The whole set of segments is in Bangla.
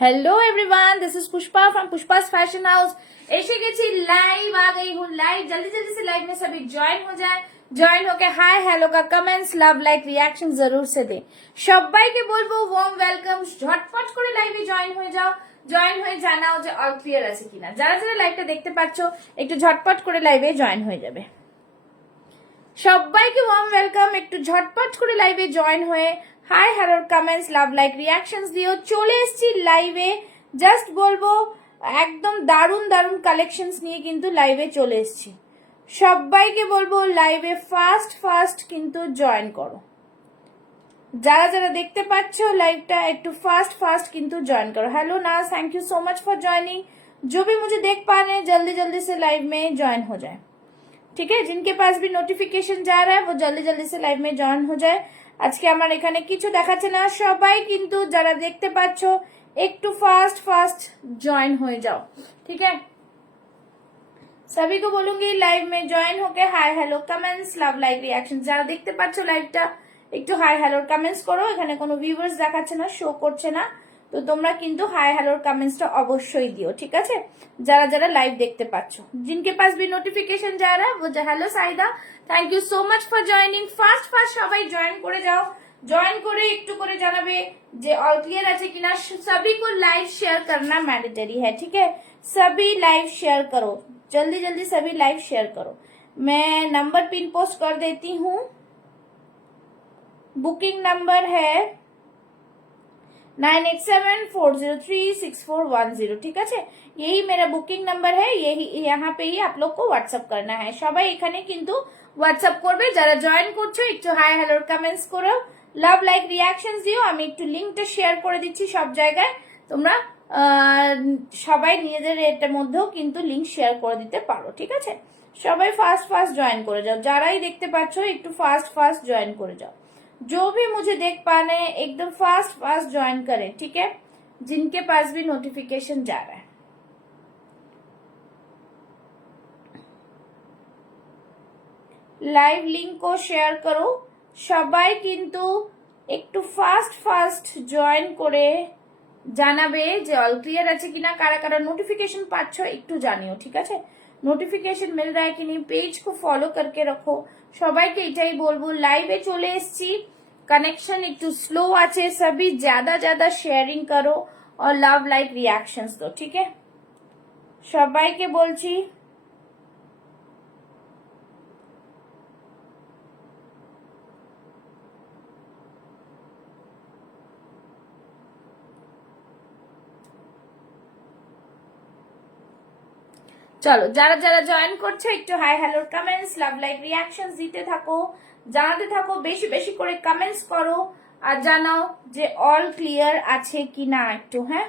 Hello everyone, this is Pushpa from Pushpa's fashion house. ऐसे गेছি लाइव आ गई हूँ लाइव। जल्दी जल्दी से लाइव में सभी ज्वाइन हो जाए। ज्वाइन होके हाय हेलो का कमेंट्स लव लाइक रिएक्शन जरूर से दे। সবাইকে বলবো ওয়ার্ম ওয়েলকাম। ঝটপট করে লাইভে জয়েন হয়ে যাও। জয়েন হয়ে জানাও যে অল ক্লিয়ার আছে কিনা। যারা যারা লাইভটা দেখতে পাচ্ছো একটু ঝটপট করে লাইভে জয়েন হয়ে যাবে। সবাইকে ওয়ার্ম ওয়েলকাম। একটু ঝটপট করে লাইভে জয়েন হয়ে হাই হ্যালোর কমেন্টস লাভ লাইক রিয়াকশনস দিও। চলে এসেছি লাইভে। জাস্ট বলবো একদম দারুণ দারুণ কালেকশনস নিয়ে কিন্তু লাইভে চলে এসেছি। সবাইকে বলবো লাইভে ফাস্ট ফাস্ট কিন্তু জয়েন করো। যারা যারা দেখতে পাচ্ছ লাইভটা একটু फास्ट फास्ट किंतु ज्वाइन करो। हेलो नाज, thank you so much for joining. जो भी मुझे देख पा रहे हैं जल्दी जल्दी से लाइव में ज्वाइन हो जाए, ठीक है। जिनके पास भी नोटिफिकेशन जा रहा है वो जल्दी जल्दी से लाइव में ज्वाइन हो जाए। আজকে আমার এখানে কিছু দেখাচ্ছে না, সবাই কিন্তু যারা দেখতে পাচ্ছ একটু फास्ट फास्ट ज्वाइन হয়ে যাও, ठीक है। सभी को बोलूंगी लाइव में ज्वाइन होके hi hello comments love like reaction. যারা দেখতে পাচ্ছ লাইভটা একটু হাই হ্যালোর কমেন্টস করো। এখানে কোনো ভিউয়ার্স দেখাচ্ছে না, শো করছে না, তো তোমরা কিন্তু হাই হ্যালোর কমেंट्सটা অবশ্যই দিও, ঠিক আছে। যারা যারা লাইভ দেখতে পাচ্ছ, जिनके पास भी नोटिफिकेशन जा रहा है वो hello Saida, thank you so much for joining. Fast fast সবাই জয়েন করে যাও। জয়েন করে একটু করে জানাবে যে অল ক্লিয়ার আছে কিনা। सभी को लाइव शेयर करना मैंडेटरी है, ठीक है। सभी लाइव शेयर करो, जल्दी जल्दी सभी लाइव शेयर करो। मैं नंबर पिन पोस्ट कर देती हूँ। बुकिंग नंबर है 9874036410, ठीक है। यही मेरा बुकिंग नंबर है, यही यहाँ पे ही आप लोग को व्हाट्सएप करना है। সবাই এখানে কিন্তু হোয়াটসঅ্যাপ করবে। যারা জয়েন করছো একটু হাই হ্যালোর কমেন্টস করো, লাভ লাইক রিঅ্যাকশনস দিও। আমি একটু লিংকটা শেয়ার করে দিচ্ছি সব জায়গায়। তোমরা সবাই নিজেদের এটার মধ্যেও কিন্তু লিংক শেয়ার করে দিতে পারো, ঠিক আছে। সবাই ফাস্ট ফাস্ট জয়েন করে যাও। যারাই দেখতে পাচ্ছ একটু ফাস্ট ফাস্ট জয়েন করে যাও। जो भी मुझे देख पा रहे हैं एकदम फास्ट फास्ट ज्वाइन करें, ठीक है। जिनके पास भी नोटिफिकेशन जा रहा है लाइव लिंक को शेयर करो। সবাই কিন্তু একটু ফাস্ট ফাস্ট জয়েন করে জানাবে যে অল ক্লিয়ার আছে কিনা। কারা কারা নোটিফিকেशन পাচ্ছ একটু জানিও, ঠিক আছে। নোটিফিকেशन मिल रहा है कि नहीं, पेज को फॉलो करके रखो। সবাইকে এটাই বলবো। লাইভে চলে এসেছি, কানেকশন একটু স্লো আছে। सभी ज्यादा ज्यादा शेयरिंग करो और लव लाइक रिएक्शंस दो, ठीक है। সবাইকে বলছি চলো যারা যারা জয়েন করছো একটু হাই হ্যালোর কমেন্টস লাভ লাইক রিঅ্যাকশনস দিতে থাকো, জানাতে থাকো, বেশি বেশি করে কমেন্টস করো আর জানাও যে অল क्लियर আছে কিনা একটু, হ্যাঁ,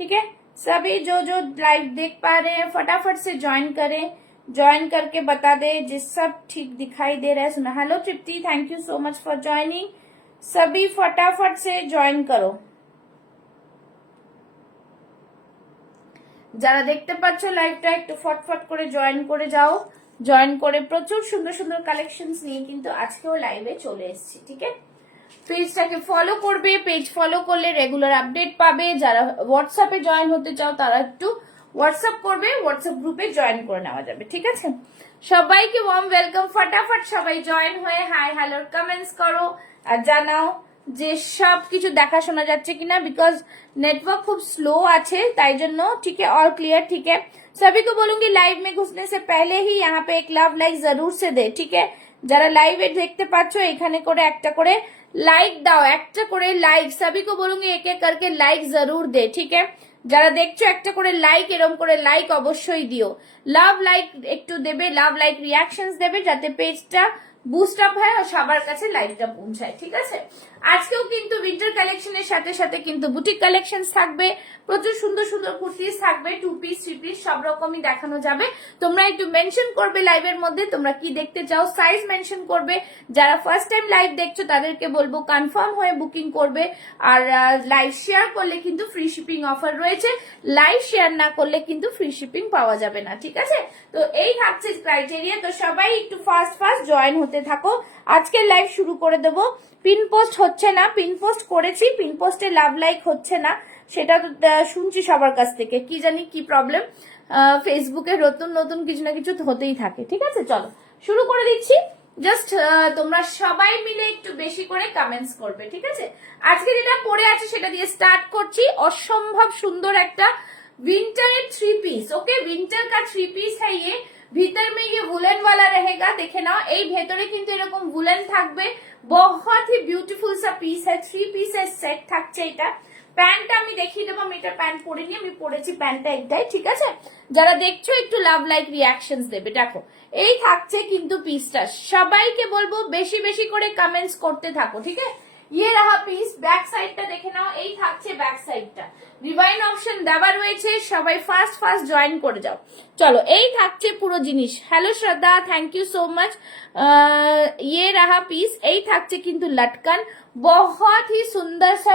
ठीक है। सभी जो जो लाइव देख पा रहे हैं फटाफट से ज्वाइन करें। ज्वाइन करके बता दे जी सब ठीक दिखाई दे रहा है। सुना hello Tripti, thank you so much for joining. सभी फटाफट से ज्वाइन करो। যারা দেখতে পাচ্ছ লাইভটা একটু ফটফট করে জয়েন করে যাও। জয়েন করে প্রচুর সুন্দর সুন্দর কালেকশনস নিয়ে কিন্তু আজকেও লাইভে চলে এসেছি, ঠিক আছে। পেজটাকে ফলো করবে, পেজ ফলো করলে রেগুলার আপডেট পাবে। যারা হোয়াটসঅ্যাপে জয়েন হতে চাও তারা একটু হোয়াটসঅ্যাপ করবে, হোয়াটসঅ্যাপ গ্রুপে জয়েন করে নেওয়া যাবে, ঠিক আছে। সবাইকে ওয়ার্ম ওয়েলকাম। ফটাফট সবাই জয়েন হয়ে হাই হ্যালোর কমেন্টস করো আর জানাও যে সব কিছু দেখা শোনা যাচ্ছে কিনা, बिकॉज नेटवर्क खूब स्लो আছে তাই জন্য, ठीक है। ऑल क्लियर, ठीक है। सभी को बोलूंगी लाइव में घुसने से पहले ही यहाँ पे एक लव लाइक जरूर से दे, ठीक है। যারা লাইভে দেখতে পাচ্ছ এখানে করে একটা করে লাইক দাও, একটা করে লাইক। सभी को बोलूंगी एक एक करके लाइक जरूर दे, ठीक है। যারা দেখছো একটা করে লাইক, এরকম করে লাইক অবশ্যই দিও। লাভ লাইক একটু দেবে, লাভ লাইক রিঅ্যাকশনস দেবে যাতে পেজটা বুস্ট আপ হয় আর সবার কাছে লাইভটা পৌঁছায়, ঠিক আছে। আজকেও কিন্তু উইন্টার কালেকশনের সাথে সাথে কিন্তু বুটিক কালেকশনস থাকবে, প্রচুর সুন্দর সুন্দর কুর্তিস থাকবে, 2 পিস 3 পিস সব রকমই দেখানো যাবে। তোমরা একটু মেনশন করবে লাইভের মধ্যে তোমরা কি দেখতে চাও, সাইজ মেনশন করবে। যারা ফার্স্ট টাইম লাইভ দেখছো তাদেরকে বলবো কনফার্ম হয়ে বুকিং করবে। আর লাইভ শেয়ার করলে কিন্তু ফ্রি শিপিং অফার রয়েছে, লাইভ শেয়ার না করলে কিন্তু ফ্রি শিপিং পাওয়া যাবে না, ঠিক আছে। তো এই থাকছে ক্রাইটেরিয়া। তো সবাই একটু ফাস্ট ফাস্ট জয়েন হতে থাকো। আজকের লাইভ শুরু করে দেবো। পিন পোস্ট হচ্ছে না, পিন পোস্ট করেছি, পিন পোস্টে লাভ লাইক হচ্ছে না, সেটা তো শুনছি সবার কাছ থেকে, কি জানি কি প্রবলেম। ফেসবুকে নতুন নতুন কিছু না কিছু হতেই থাকে। ঠিক আছে, চলো শুরু করে দিচ্ছি। জাস্ট তোমরা সবাই মিলে একটু বেশি করে কমেন্টস করবে। ঠিক আছে, আজকে যেটা পরে আছে সেটা দিয়ে স্টার্ট করছি। অসম্ভব সুন্দর একটা विंटर 3 पीस। ओके, विंटर का 3 पीस है ये। भीतर में ये वुलन वाला रहेगा, देखे ना, এই ভেতরে কিন্তু এরকম वुलन থাকবে। बहुत ही ब्यूटीफुल सा पीस है, 3 পিসের সেট থাকছে এটা। প্যান্টটা আমি দেখিয়ে দেবো, আমি এটা প্যান্ট পরিনি, আমি পরেছি প্যান্টটা একটাই। ঠিক আছে, যারা দেখছো একটু লাভ লাইক রিয়াকশনস দেবে। দেখো এই থাকছে কিন্তু পিসটা, সবাইকে বলবো বেশি বেশি করে কমেন্টস করতে থাকো। ঠিক আছে, ये रहा পিস। ব্যাক সাইডটা দেখে নাও, এই থাকছে ব্যাক সাইডটা। রিভাইন অপশন দেওয়া রয়েছে, সবাই ফার্স্ট ফার্স্ট জয়েন করে যাও। চলো, এই থাকছে পুরো জিনিস। হ্যালো শ্রদ্ধা, থ্যাংক ইউ সো মাচ। ये रहा পিস, এই থাকছে কিন্তু লটকন, बहुत ही सुंदर सा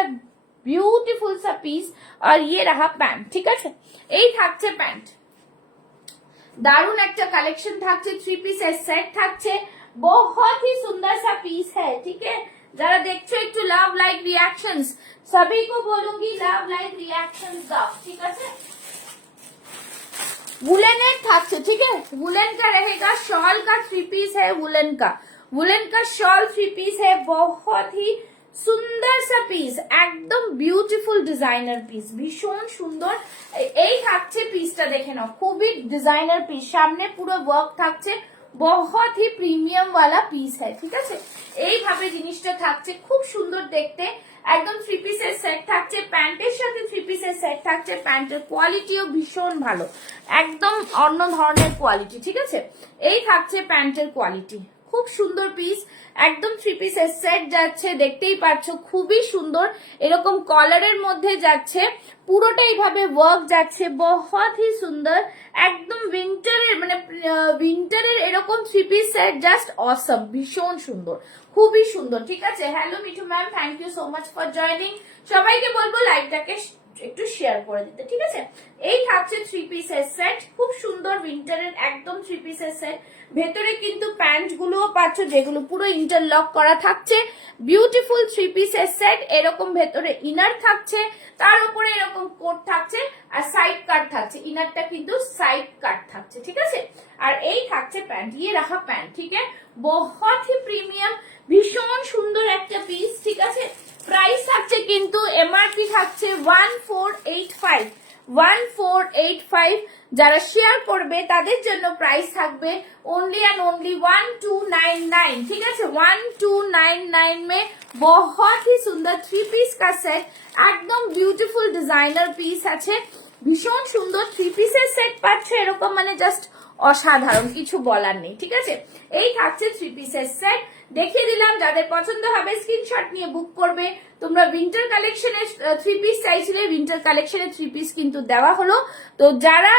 ब्यूटीफुल सा पीस। और ये रहा पैंट। ঠিক আছে, এই থাকছে প্যান্ট। দারুন একটা কালেকশন থাকছে, 3 পিসের সেট থাকছে, बहुत ही सुंदर सा पीस है। ठीक है, যারা দেখছো একটু লাভ লাইক রিয়াকশনস, सभी को बोलूंगी লাভ লাইক রিয়াকশনস দাও। ঠিক আছে, वुलेनेट থাকছে। ठीक है, वुलन का रहेगा, शॉल का 3 पीस है, वुलन का शॉल 3 पीस है, बहुत ही সুন্দর সা পিস, একদম বিউটিফুল ডিজাইনার পিস, ভীষণ সুন্দর। এই থাকছে পিসটা, দেখে নাও, খুবই ডিজাইনার পিস, সামনে পুরো ওয়ার্ক থাকছে, बहुत ही প্রিমিয়াম वाला পিস है। ঠিক আছে, এইভাবে জিনিসটা থাকছে, খুব সুন্দর দেখতে, একদম 3 পিসের সেট থাকছে, প্যান্টের সাথে 3 পিসের সেট থাকছে। প্যান্টের কোয়ালিটিও ভীষণ ভালো, একদম অন্য ধরনের কোয়ালিটি। ঠিক আছে, এই থাকছে প্যান্টের কোয়ালিটি, খুব সুন্দর পিস, একদম 3 পিসের সেট যাচ্ছে, দেখতেই পাচ্ছ, খুবই সুন্দর। এরকম কলারের মধ্যে যাচ্ছে, পুরোটা এইভাবে ওয়ার্ক যাচ্ছে, बहुत ही সুন্দর, একদম উইন্টারের মানে উইন্টারের এরকম 3 পিস সেট, জাস্ট অসম, ভীষণ সুন্দর, খুবই সুন্দর। ঠিক আছে, hello Mithu ma'am, thank you so much for joining. সবাইকে বলবো লাইভটাকে একটু শেয়ার করে দিতে। ঠিক আছে, এই থাকছে 3 পিসের সেট, খুব সুন্দর উইন্টারের একদম 3 পিসের সেট। ভেতরে কিন্তু প্যান্ট গুলোও পাচ্ছ, যেগুলো পুরো ইন্টারলক করা থাকছে, বিউটিফুল 3 পিসের সেট। এরকম ভেতরে ইনার থাকছে, তার উপরে এরকম কোট থাকছে, আর সাইড কাট থাকছে, ইনারটা কিন্তু সাইড কাট থাকছে। ঠিক আছে, আর এই থাকছে প্যান্ট, ये रहा প্যান্ট। ঠিক আছে, बहुत ही প্রিমিয়াম, ভীষণ সুন্দর একটা পিস। ঠিক আছে, প্রাইস থাকছে কিন্তু এমআরপি থাকছে 1485, 1485। যারা শেয়ার করবে তাদের জন্য প্রাইস থাকবে ओनली एंड ओनली 1299। ठीक है, 1299 में बहुत ही सुंदर 3 पीस का सेट, একদম বিউটিফুল ডিজাইনার পিস আছে, ভীষণ সুন্দর 3 পিসের সেট পাচ্ছ এরকম, মানে জাস্ট অসাধারণ, কিছু বলার নেই। ঠিক আছে, এই থাকছে 3 পিসের সেট, দেখিয়ে দিলাম। যাদের পছন্দ হবে স্ক্রিনশট নিয়ে বুক করবে। তোমরা উইন্টার কালেকশনের 3 পিস চাইছিলে, উইন্টার কালেকশনের 3 পিস কিন্তু দেওয়া হলো। তো যারা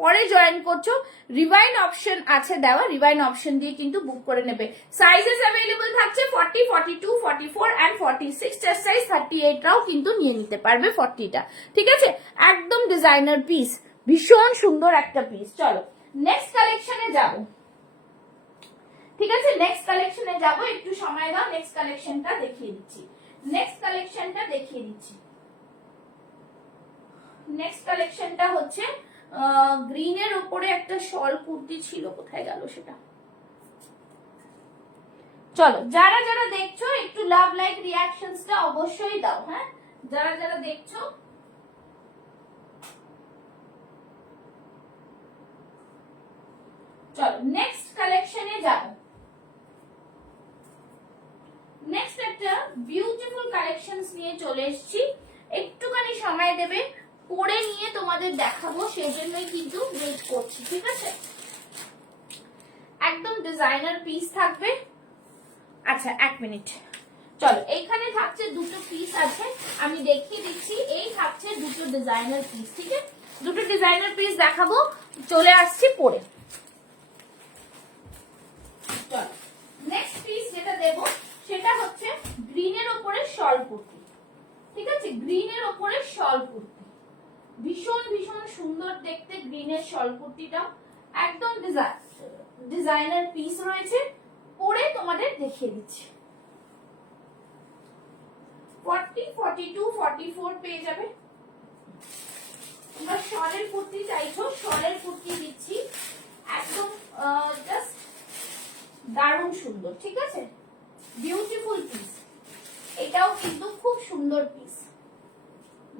পরে জয়েন করছো, রিভাইন অপশন আছে দেওয়া, রিভাইন অপশন দিয়ে কিন্তু বুক করে নেবে। সাইজেস অ্যাভেলেবল থাকছে 40, 42, 44 এন্ড 46, চেস্ট সাইজ 38 রাও কিন্তু নিয়ে নিতে পারবে 40টা। ঠিক আছে, একদম ডিজাইনার পিস, ভীষণ সুন্দর একটা পিস। চলো নেক্সট কালেকশনে যাব। ঠিক আছে, নেক্সট কালেকশনে যাব, একটু সময় দাও, নেক্সট কালেকশনটা দেখিয়ে দিচ্ছি। নেক্সট কালেকশনটা হচ্ছে গ্রিনের উপরে একটা শল কুর্তি ছিল, কোথায় গেল সেটা। চলো, যারা যারা দেখছো একটু লাভ লাইক রিয়াকশনসটা অবশ্যই দাও। হ্যাঁ, যারা যারা দেখছো, চলো নেক্সট কালেকশনে যাব। নেক্সট একটা বিউটিফুল কালেকশনস নিয়ে চলে এসেছি, একটুখানি সময় দেবে, পরে নিয়ে তোমাদের দেখাবো, সেই জন্যই কিন্তু ওয়েট করছি। ঠিক আছে, একদম ডিজাইনার পিস থাকবে। আচ্ছা, 1 মিনিট, চলো, এইখানে থাকছে দুটো পিস আছে, আমি দেখিয়ে দিচ্ছি। এই থাকছে দুটো ডিজাইনার পিস। ঠিক আছে, দুটো ডিজাইনার পিস দেখাবো, চলে আসছি পরে। চলো, নেক্সট পিস যেটা দেবো সেটা হচ্ছে গ্রিনের উপরে শল কুর্তি। ঠিক আছে, গ্রিনের উপরে শল কুর্তি, ভীষণ ভীষণ সুন্দর দেখতে গ্রিনের শল কুর্তিটা, একদম ডিজাইনার পিস রয়েছে, পরে তোমাদের দেখিয়ে দিচ্ছি। 42, 44 পেয়ে যাবে। তোমরা শলের কুর্তি চাইছো, শলের কুর্তি দিচ্ছি, একদম জাস্ট দারুণ সুন্দর, ঠিক আছে, বিউটিফুল পিস। এটাও কিন্তু খুব সুন্দর পিস,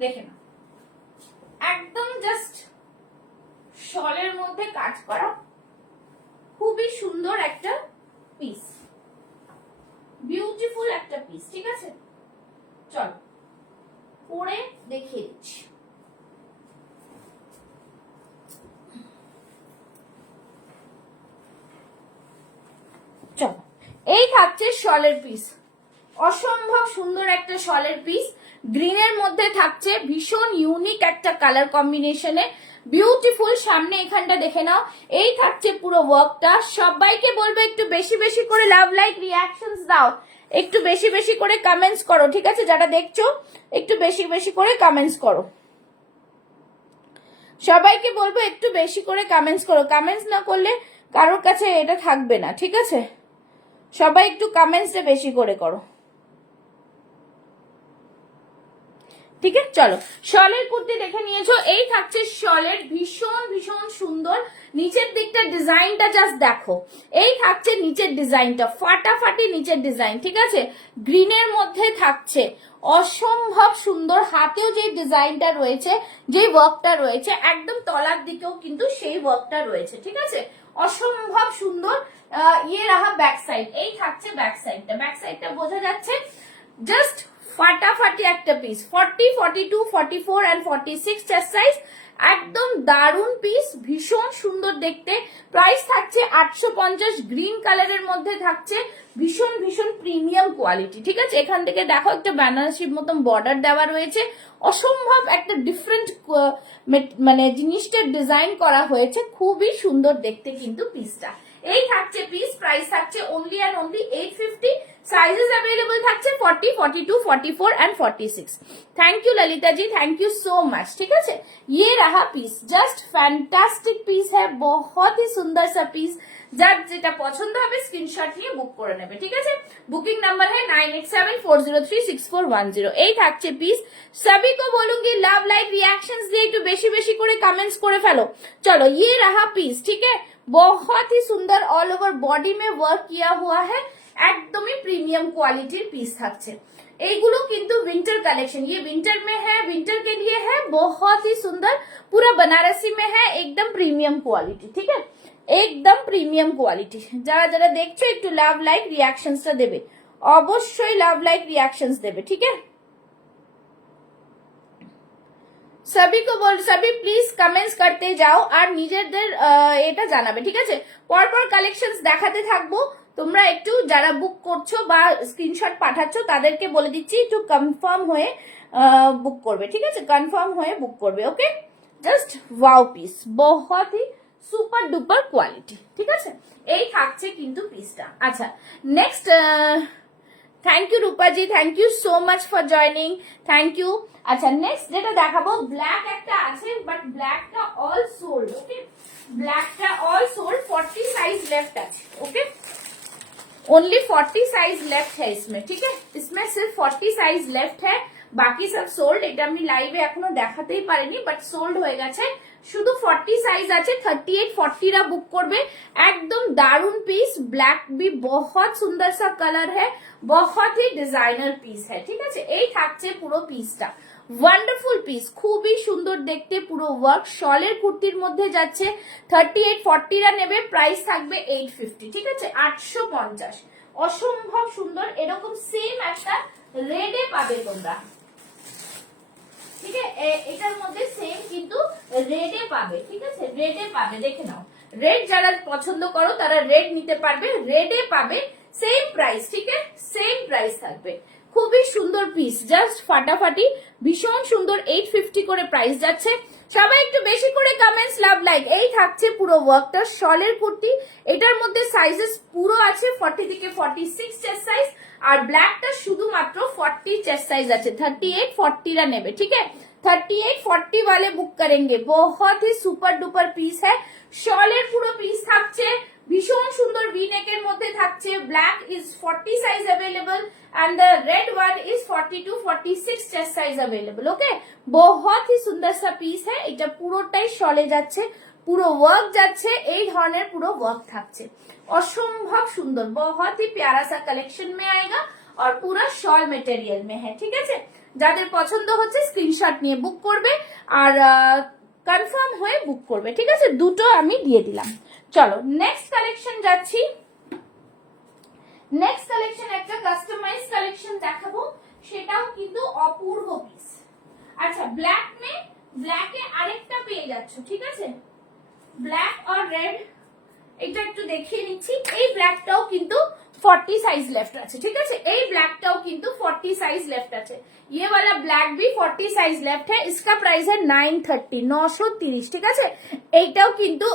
দেখে না, একদম জাস্ট শলের মধ্যে কাজ করা, খুবই সুন্দর একটা পিস, বিউটিফুল একটা পিস, ঠিক আছে। চলো পরে দেখিয়ে দিচ্ছি। চলো, এই থাকছে শলের পিস, অসম্ভব সুন্দর একটা শলের পিস, গ্রিনের মধ্যে থাকছে, ভীষণ ইউনিক একটা কালার কম্বিনেশনে, বিউটিফুল। সামনে এখানটা দেখে নাও, এই থাকছে পুরো ওয়ার্কটা। সবাইকে বলবো একটু বেশি বেশি করে লাভ লাইক রিয়াকশনস দাও, একটু বেশি বেশি করে কমেন্টস করো, ঠিক আছে, যারা দেখছো একটু বেশি বেশি করে কমেন্টস করো, সবাইকে বলবো একটু বেশি করে কমেন্টস করো, কমেন্টস না করলে কারোর কাছে এটা থাকবে না, ঠিক আছে, সবাই একটু কমেন্টসে বেশি করে করো, ঠিক আছে। চলো, শলের কুর্তি দেখে নিয়েছো, এই থাকছে শলের, ভীষণ ভীষণ সুন্দর, নিচের দিকটা ডিজাইনটা জাস্ট দেখো, এই থাকছে নিচের ডিজাইনটা, ফাটাফাটি নিচের ডিজাইন, ঠিক আছে, গ্রিনের মধ্যে থাকছে, অসম্ভব সুন্দর। হাতেও যে ডিজাইনটা রয়েছে, যে ওয়ার্কটা রয়েছে, একদম তলার দিকেও কিন্তু সেই ওয়ার্কটা রয়েছে, ঠিক আছে, অসম্ভব সুন্দর। ইয়ে রাহা ব্যাক সাইড, এই থাকছে ব্যাক সাইডটা, ব্যাক সাইডটা বোঝা যাচ্ছে, জাস্ট ফাটাফাটি একটা পিস, 40, 42, 44 এন্ড 46 চেস্ট সাইজ, একদম দারুন পিস, ভীষণ সুন্দর দেখতে। প্রাইস থাকছে 850, গ্রিন কালারের মধ্যে থাকছে, ভীষণ ভীষণ প্রিমিয়াম কোয়ালিটি, ঠিক আছে। এখান থেকে দেখো একটা বেনারসির মতন বর্ডার দেওয়া রয়েছে, অসম্ভব একটা ডিফারেন্ট মানে জিনিসটার ডিজাইন করা হয়েছে, খুবই সুন্দর দেখতে কিন্তু পিসটা। এই থাকছে পিস, প্রাইস থাকছে only and only 850, sizes available থাকছে 40, 42, 44 and 46। Thank you Lalita ji, thank you so much, ठीक है। ये रहा पीस, जस्ट फैंटास्टिक पीस है, बहुत ही सुंदर सा पीस। যার যেটা পছন্দ হবে স্ক্রিনশট নিয়ে বুক করে নেবে, ঠিক আছে। বুকিং নাম্বার है 9874036410। এই থাকছে পিস, सभी को बोलूंगी लव लाइक रिएक्शंस দিয়ে একটু বেশি বেশি করে কমেंट्स করে ফেলো। चलो, ये रहा पीस, ठीक है, बहुत ही सुंदर, ऑल ओवर बॉडी में वर्क किया हुआ है, একদমই প্রিমিয়াম কোয়ালিটির পিস থাকছে। এইগুলো কিন্তু विंटर कलेक्शन, ये विंटर में है, विंटर के लिए है, बहुत ही सुंदर, पूरा बनारसी में है, एकदम प्रीमियम क्वालिटी, ठीक है, একদম প্রিমিয়াম কোয়ালিটি। যারা যারা দেখছো একটু লাভ লাইক রিয়াকশনসটা দেবে, অবশ্যই লাভ লাইক রিয়াকশনস দেবে, ঠিক আছে। सभी को बोल, सभी प्लीज कमेंट्स करते जाओ আর নিজেদের এটা জানাবে, ঠিক আছে। পরপর কালেকশনস দেখাতে থাকবো, তোমরা একটু যারা বুক করছো বা স্ক্রিনশট পাঠাচ্ছো তাদেরকে বলে দিচ্ছি একটু কনফার্ম হয়ে বুক করবে, ঠিক আছে, কনফার্ম হয়ে বুক করবে, ওকে। জাস্ট ওয়াও পিস, বহুত ही সুপার ডুপার কোয়ালিটি, ঠিক আছে। এই থাকছে কিন্তু পিসটা। আচ্ছা, next, thank you Rupa ji, thank you so much for joining, thank you. আচ্ছা, নেক্সট যেটা দেখাবো, ব্ল্যাক একটা আছে, বাট ব্ল্যাকটা অল সোল্ড, ওকে, ব্ল্যাকটা অল সোल्ड, 40 साइज लेफ्ट আছে, ओके, ओनली 40 साइज लेफ्ट है इसमें, ठीक है, इसमें सिर्फ 40 साइज लेफ्ट है, বাকি সব সোল্ড। এটা আমি লাইভে এখনো দেখাতেই পারিনি, বাট সোল্ড হয়ে গেছে, শুধু 40 সাইজ আছে, 38, 40 রা বুক করবে। একদম দারুন পিস, ব্ল্যাক भी बहुत सुंदर सा कलर है, बहुत ही डिजाइनर পিস है, ঠিক আছে। এই থাকছে পুরো পিসটা, ওয়ান্ডারফুল পিস, খুবই সুন্দর দেখতে, পুরো ওয়ার্ক, শলের কুর্তির মধ্যে যাচ্ছে, 38, 40 রা নেবে, প্রাইস থাকবে 850, ঠিক আছে, 850, অসম্ভব সুন্দর। এরকম সেম একটা রেডে পাবে তোমরা, ঠিক আছে, এটার মধ্যে সেম কিন্তু রেডে পাবে, ঠিক আছে, রেডে পাবে, দেখে নাও, রেড যারা পছন্দ করো তারা রেড নিতে পারবে, রেডে পাবে, সেম প্রাইস, ঠিক আছে, সেম প্রাইস থাকবে। খুবই সুন্দর পিস, জাস্ট ফাটাফাটি, ভীষণ সুন্দর, 850 করে প্রাইস যাচ্ছে। সবাই একটু বেশি করে কমেন্টস, লাভ লাইক। এই থাকছে পুরো ওয়ার্কটা, শলের কুর্তি, এটার মধ্যে সাইজেস পুরো আছে 40 থেকে 46 চেস্ট সাইজ, আর ব্ল্যাকটা শুধুমাত্র 40 চেস্ট সাইজ আছে, 38, 40 রা নেবে, ঠিক আছে, 38, 40 वाले बुक करेंगे। बहुत ही सुपर डुपर पीस है, शॉलेर পুরো পিস থাকছে, ভীষণ সুন্দর ভি নেকের মধ্যে থাকছে। Black is 40 size available and the red one is 40 to 46 chest size available. Okay, बहुत ही সুন্দর সা পিস है। এটা পুরোটাই শলে যাচ্ছে, পুরো ওয়ার্ক যাচ্ছে, এই ধরনের পুরো ওয়ার্ক থাকছে, অসম্ভব সুন্দর, बहुत ही प्यारा सा कलेक्शन में आएगा और पूरा शॉल मटेरियल में है। ঠিক আছে, যাদের পছন্দ হচ্ছে স্ক্রিনশট নিয়ে বুক করবে আর কনফার্ম হয়ে বুক করবে। ঠিক আছে, দুটো আমি দিয়ে দিলাম। চলো নেক্সট কালেকশন যাচ্ছি। নেক্সট কালেকশন একটা কাস্টমাইজ কালেকশন দেখাবো, সেটাও কিন্তু অপূর্ব পিস। আচ্ছা, ব্ল্যাক মে ব্ল্যাকে আরেকটা পেয়ে যাচ্ছ। ঠিক আছে, ব্ল্যাক আর রেড, এটা একটু দেখিয়ে নিচ্ছি। এই ব্ল্যাকটাও কিন্তু 40 সাইজ লেফট আছে। ঠিক আছে, এই ব্ল্যাকটাও কিন্তু 40 সাইজ লেফট আছে। ये वाला ब्लैक भी 40 साइज लेफ्ट है। इसका प्राइस है 930, 930। ঠিক আছে, এইটাও কিন্তু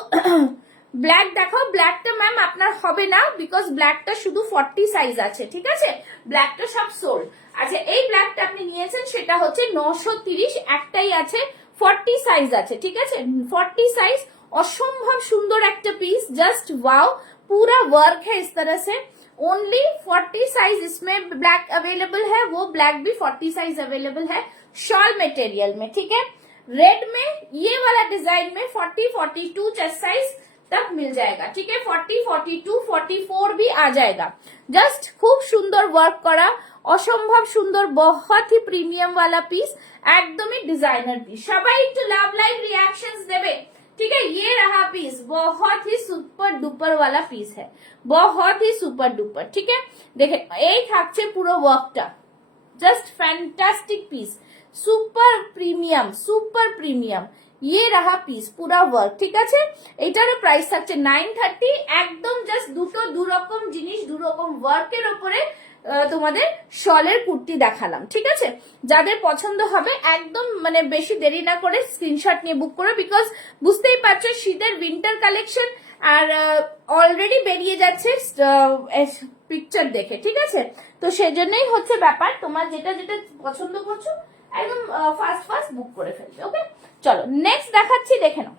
ব্ল্যাক দেখাও। ব্ল্যাকটা ম্যাম আপনার হবে না, বিকজ ব্ল্যাকটা শুধু 40 সাইজ আছে। ঠিক আছে, ব্ল্যাকটা সব সোল্ড। আচ্ছা, এই ব্ল্যাকটা আপনি নিয়েছেন, সেটা হচ্ছে 930, একটাই আছে, 40 সাইজ আছে। ঠিক আছে, 40 साइज, असंभव सुंदर একটা পিস, जस्ट वाओ, पूरा वर्क है इस तरह से। ओनली 40 साइज इसमें ब्लैक अवेलेबल है, वो ब्लैक भी 40 साइज अवेलेबल है शॉल मटेरियल में। ठीक है, रेड में ये वाला डिजाइन में 40, 42 चेस्ट साइज तक मिल जाएगा। ठीक है, 40, 42, 44 भी आ जाएगा। जस्ट खूब सुंदर वर्क करा, असंभव सुंदर, बहुत ही प्रीमियम वाला पीस, एकदम ही डिजाइनर पीस। सबाई একটু লাভ লাইক रिएक्शंस देवे। ठीक है, ये रहा पीस, बहुत ही सुपर डुपर वाला पीस है, बहुत ही सुपर डुपर। ठीक है, देखें এই থাকছে পুরো ওয়ার্কটা, just fantastic piece, super premium, super premium. ये रहा পিস, পুরা ওয়ার্ক। ঠিক আছে, এটারও প্রাইস থাকছে 930। একদম জাস্ট দুটো দুরকম জিনিস, দুরকম ওয়ার্কের উপরে তোমাদের শলের কুর্তি দেখালাম। ঠিক আছে, যাদের পছন্দ হবে একদম মানে বেশি দেরি না করে স্ক্রিনশট নিয়ে বুক করো, বিকজ বুঝতেই পারছো শীতের উইন্টার কালেকশন আর অলরেডি বেরিয়ে যাচ্ছে পিকচার দেখে। ঠিক আছে, তো সেজন্যই হচ্ছে ব্যাপার, তোমার যেটা যেটা পছন্দ করছো একদম ফাস্ট ফাস্ট বুক করে ফেলবে। ওকে, চলো নেক্সট দেখাচ্ছি, দেখে নাও।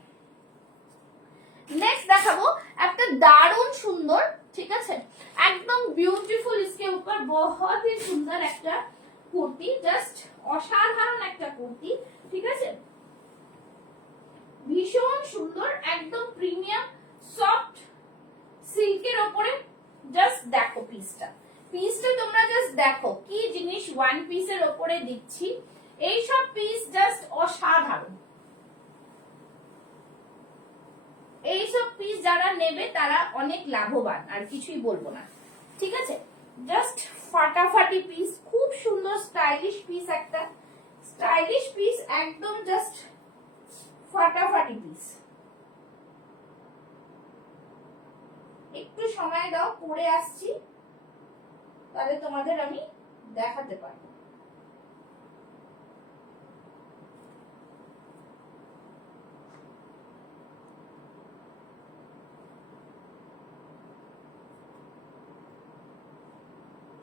नेक्स्ट দেখাবো একটা দারুণ সুন্দর। ঠিক আছে, একদম বিউটিফুল, इसके ऊपर बहुत ही সুন্দর একটা কুর্তি, জাস্ট অসাধারণ একটা কুর্তি। ঠিক আছে, ভীষণ সুন্দর, একদম প্রিমিয়াম সফট সিল্কের উপরে। জাস্ট দেখো পিসটা, পিসটা তোমরা জাস্ট দেখো কি জিনিস ওয়ান পিসের উপরে দিচ্ছি। এই সব পিস জাস্ট অসাধারণ। এইসব পিস যারা নেবে তারা অনেক লাভবান, আর কিছুই বলবো না। ঠিক আছে, জাস্ট ফাটাফাটি পিস, খুব সুন্দর স্টাইলিশ পিস, একটা স্টাইলিশ পিস, একদম জাস্ট ফাটাফাটি পিস। একটু সময় দাও, পরে আসছি, তাহলে তোমাদের আমি দেখাতে পারবো।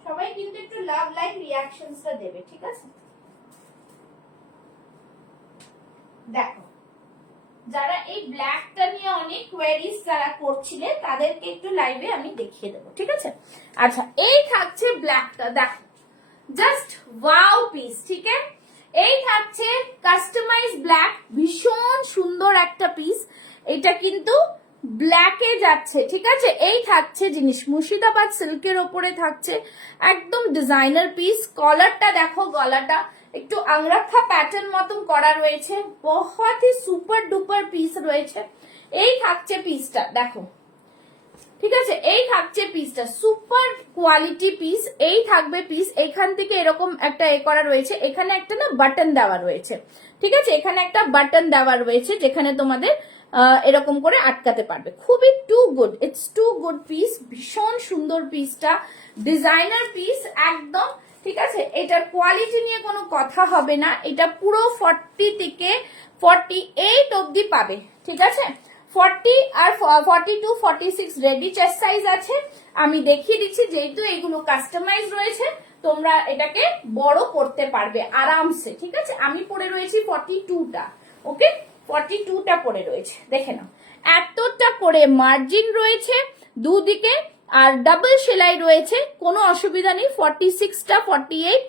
সবাই কিন্তু একটু লাভ লাইক রিঅ্যাকশনসটা দেবে। ঠিক আছে, দেখো যারা এই ব্ল্যাকটা নিয়ে অনেক কোয়েরিজ যারা করছিলে তাদেরকে একটু লাইভে আমি দেখিয়ে দেবো। ঠিক আছে, আচ্ছা এই থাকছে ব্ল্যাকটা, দেখো জাস্ট ওয়াও পিস। ঠিক আছে, এই থাকছে কাস্টমাইজ ব্ল্যাক, ভীষণ সুন্দর একটা পিস, এটা কিন্তু ব্ল্যাকে যাচ্ছে। ঠিক আছে, এই থাকছে জিনিস মুর্শিদাবাদ সিল্কের ওপরে থাকছে, একদম ডিজাইনার পিস। কলারটা দেখো, গলাটা একটু আংরাখা প্যাটার্ন মতন করা রয়েছে, বহুত হি সুপার ডুপার পিস রয়েছে। এই থাকছে পিসটা, দেখো। ঠিক আছে, এই থাকছে পিসটা, সুপার কোয়ালিটি পিস। এই থাকবে পিস, এইখান থেকে এরকম একটা এ করা রয়েছে, এখানে একটা না বাটন দেওয়া রয়েছে। ঠিক আছে, এখানে একটা বাটন দেওয়া রয়েছে যেখানে তোমাদের এরকম করে আটকাতে পারবে। খুবই too good, it's too good piece, ভীষণ সুন্দর পিসটা, ডিজাইনার পিস একদম। ঠিক আছে, এটার কোয়ালিটি নিয়ে কোনো কথা হবে না, এটা পুরো 40 থেকে 48 অবধি পাবে। ঠিক আছে, 40 আর 42, 46 রেডি চেস্ট সাইজ আছে। আমি দেখিয়ে দিচ্ছি, যেহেতু এগুলো কাস্টমাইজ রয়েছে, তোমরা এটাকে বড় করতে পারবে আরামসে। ঠিক আছে, আমি পরে রয়েছি 42টা। ওকে, 42টা পরে রয়েছে, দেখে নাও এতটা করে মার্জিন রয়েছে, দুদিকে আর ডাবল সেলাই রয়েছে, কোনো অসুবিধা নেই। 46টা 48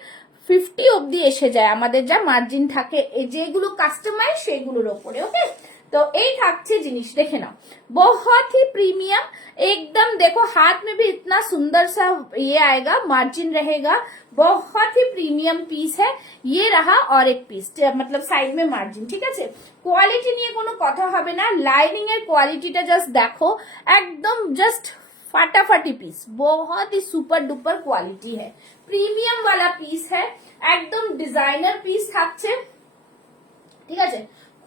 50 অব্দি এসে যায় আমাদের যা মার্জিন থাকে যেগুলো কাস্টমাইজ সেগুলোর ওপরে। ওকে, तो ये থাকছে জিনিস দেখে নাও, बहुत ही प्रीमियम एकदम। देखो हाथ में भी इतना सुंदर सा ये आएगा, मार्जिन रहेगा, बहुत ही प्रीमियम पीस है। ये रहा और एक पीस, मतलब साइड में मार्जिन। ঠিক আছে, কোয়ালিটি নিয়ে কোনো কথা হবে না, লাইনিং এর কোয়ালিটিটা জাস্ট দেখো, একদম জাস্ট ফাটাফাটি पीस, बहुत ही सुपर डुपर क्वालिटी है, प्रीमियम वाला पीस है, একদম ডিজাইনার পিস থাকছে। ঠিক আছে,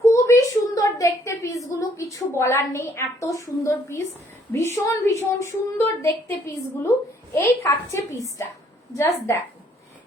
খুবই সুন্দর দেখতে পিসগুলো, কিছু বলার নেই, এত সুন্দর পিস, ভীষণ ভীষণ সুন্দর দেখতে পিসগুলো। এই থাকছে পিসটা, জাস্ট দেখো,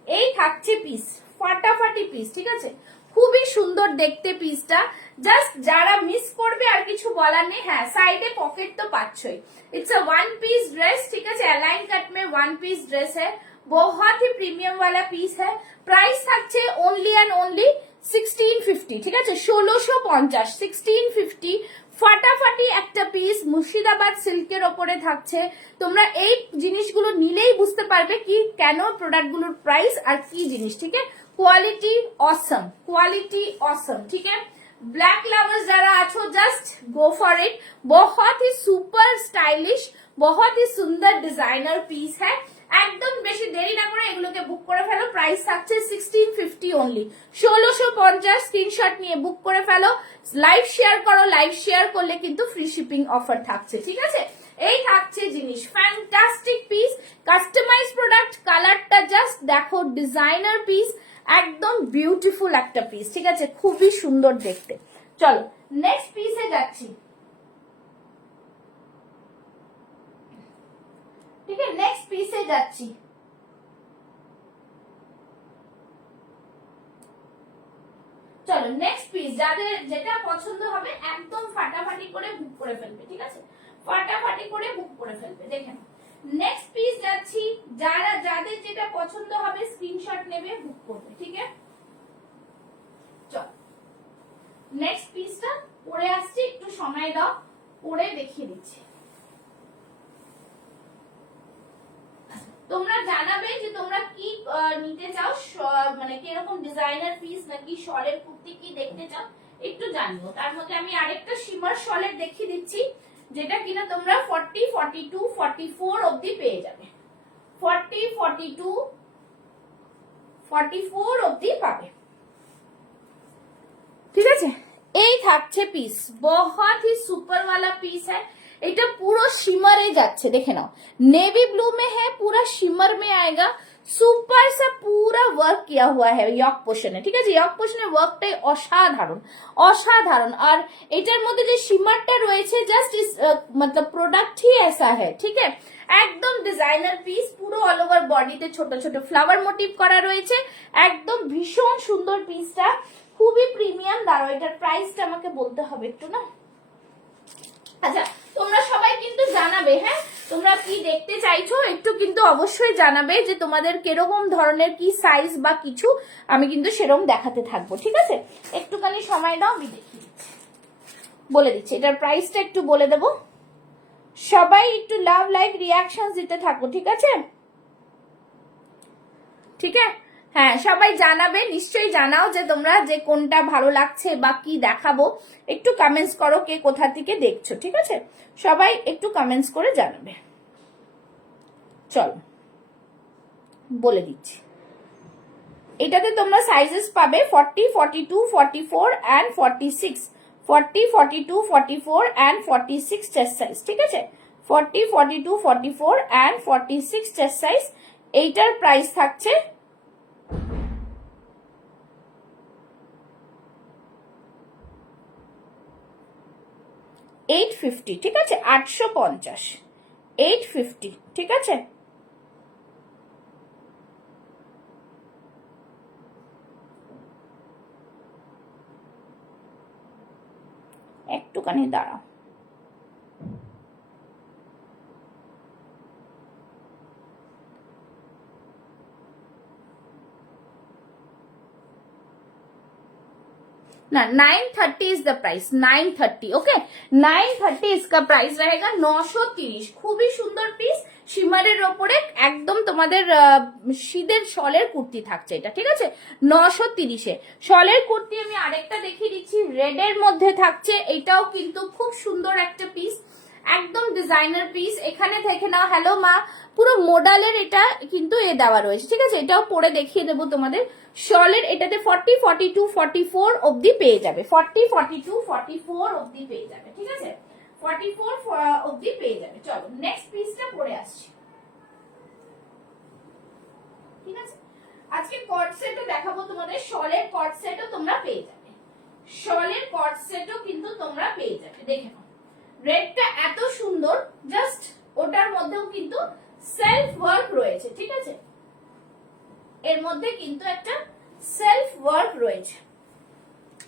এই থাকছে পিস, ফাটাফাটি পিস। ঠিক আছে, খুবই সুন্দর দেখতে পিসটা, জাস্ট যারা মিস করবে আর কিছু বলার নেই। হ্যাঁ, সাইডে পকেট তো পাচ্ছই। It's a one piece dress, ठीक है, अलाइन कट में वन पीस ड्रेस है, बहुत ही प्रीमियम वाला पीस है। प्राइस থাকছে ओनली एंड ओनली 1650, ঠিক আছে, 1650, 1650। ফাটাফাটি একটা পিস, মুর্শিদাবাদ সিল্কের ওপরে থাকছে। তোমরা এই জিনিসগুলো নিলেই বুঝতে পারবে কি কেন প্রোডাক্টগুলোর প্রাইস আর কি জিনিস। ঠিক আছে, क्वालिटी ऑसम, क्वालिटी ऑसम। ठीक है, ब्लैक लवर्स जरा आछो, जस्ट गो फॉर इट, बहुत ही सुपर स्टाइलिश, बहुत ही सुंदर डिजाइनर पीस है। একদম বেশি দেরি না করে এগুলোকে বুক করে ফেলো। প্রাইস থাকছে 1650 অনলি, 1650। স্ক্রিনশট নিয়ে বুক করে ফেলো, লাইভ শেয়ার করো, লাইভ শেয়ার করলে কিন্তু ফ্রি শিপিং অফার থাকছে। ঠিক আছে, এই থাকছে জিনিস, ফ্যান্টাস্টিক পিস, কাস্টমাইজ প্রোডাক্ট, কালারটা জাস্ট দেখো, ডিজাইনার পিস, একদম বিউটিফুল একটা পিস। ঠিক আছে, খুবই সুন্দর দেখতে। চলো নেক্সট পিসে যাচ্ছি। ठीक है, नेक्स्ट पीसे যাচ্ছি। চলো নেক্সট পিস, যাদের যেটা পছন্দ হবে একদম ফাটাফাটি করে বুক করে ফেলবে। ঠিক আছে, ফাটাফাটি করে বুক করে ফেলবে। দেখেন নেক্সট পিস যাচ্ছি, যারা যাদের যেটা পছন্দ হবে স্ক্রিনশট নেবে, বুক করবে। ঠিক আছে, চলো নেক্সট পিসটা পরে আসছি, একটু সময় দাও, পরে দেখিয়ে দিচ্ছি। তোমরা জানাবে যে তোমরা কি নিতে চাও, মানে কিরকম ডিজাইনার পিস নাকি শলের কুর্তি কি দেখতে চাও একটু জানিও। তার মধ্যে আমি আরেকটা শিমার শলের দেখিয়ে দিচ্ছি, যেটা কিনা তোমরা 40, 42, 44 অবধি পেয়ে যাবে। 40, 42, 44 অবধি পাবে। ঠিক আছে, এই থাকছে পিস, बहुत ही सुपर वाला पीस है। এটা পুরো শিমারে যাচ্ছে, দেখে নাও, नेवी ब्लू में है, पूरा शिमर में आएगा, सुपर सा पूरा वर्क किया हुआ है यक পোর্শনে। ঠিক আছে, यक পোর্শনে ওয়ার্কটাই অসাধারণ, অসাধারণ। আর এটার মধ্যে যে শিমারটা রয়েছে জাস্ট मतलब प्रोडक्ट ही ऐसा है। ঠিক আছে, একদম ডিজাইনার পিস, পুরো অল ওভার বডিতে ছোট ছোট ফ্লাওয়ার মোটিভ করা রয়েছে, একদম ভীষণ সুন্দর পিসটা, খুবই প্রিমিয়াম। দাঁড়াও, এটার প্রাইসটা আমাকে বলতে হবে একটু না। আচ্ছা, তোমরা সবাই কিন্তু জানাবে, হ্যাঁ তোমরা কি দেখতে চাইছো একটু কিন্তু অবশ্যই জানাবে, যে তোমাদের কিরকম ধরনের কি সাইজ বা কিছু, আমি কিন্তু সেরকম দেখাতে থাকবো। ঠিক আছে, একটুখানি সময় দাও, আমি দেখিয়ে দিচ্ছি, বলে দিচ্ছি এটার প্রাইসটা একটু বলে দেবো। সবাই একটু লাভ লাইক রিয়াকশন দিতে থাকো। ঠিক আছে, ঠিক আছে, হ্যাঁ সবাই জানাবে, নিশ্চয়ই জানাও যে তোমরা যে কোনটা ভালো লাগছে বা কি দেখাবো, একটু কমেন্টস করো কে কোথা থেকে দেখছো। ঠিক আছে, সবাই একটু কমেন্টস করে জানাবে। চলো বলে দিচ্ছি, এটাতে তোমরা সাইজেস পাবে 40, 42, 44 and 46, 40, 42, 44 and 46 চেস্ট সাইজ। ঠিক আছে, 40, 42, 44 and 46 চেস্ট সাইজ। এইটার প্রাইস থাকছে 850। ঠিক আছে, 850, 850। ঠিক আছে, একটুখানি দাঁড়াও। ना 930 इज द प्राइस, 930। ओके 930 इसका प्राइस रहेगा, 930। খুবই সুন্দর পিস, শিমারের ওপরে একদম তোমাদের শীতের শলের কুর্তি থাকছে এটা, ঠিক আছে 930-এ। শলের কুর্তি আমি আরেকটা দেখিয়ে দিচ্ছি, রেড এর মধ্যে থাকছে, এটাও কিন্তু খুব সুন্দর একটা পিস, একদম ডিজাইনার পিস। এখানে দেখে নাও, হ্যালো মা, পুরো মোডালের এটা কিন্তু এ দেওয়া রয়েছে, ঠিক আছে, এটাও পরে দেখিয়ে দেবো তোমাদের। শলের এটাতে 40, 42, 44 অবধি পেয়ে যাবে, 40, 42, 44 অবধি পেয়ে যাবে, ঠিক আছে 44 অবধি পেয়ে যাবে। চলো নেক্সট পিসটা পরে আসছি, ঠিক আছে। আজকে কট সেটও দেখাবো তোমাদের, শলের কট সেটও তোমরা পেয়ে যাবে, শলের কট সেটও কিন্তু তোমরা পেয়ে যাবে। দেখে নাও রেডটা এত সুন্দর, জাস্ট ওটার মধ্যেও কিন্তু সেলফ ওয়ার্ক রয়েছে, ঠিক আছে, এর মধ্যে কিন্তু একটা সেলফ ওয়ার্ক রয়েছে,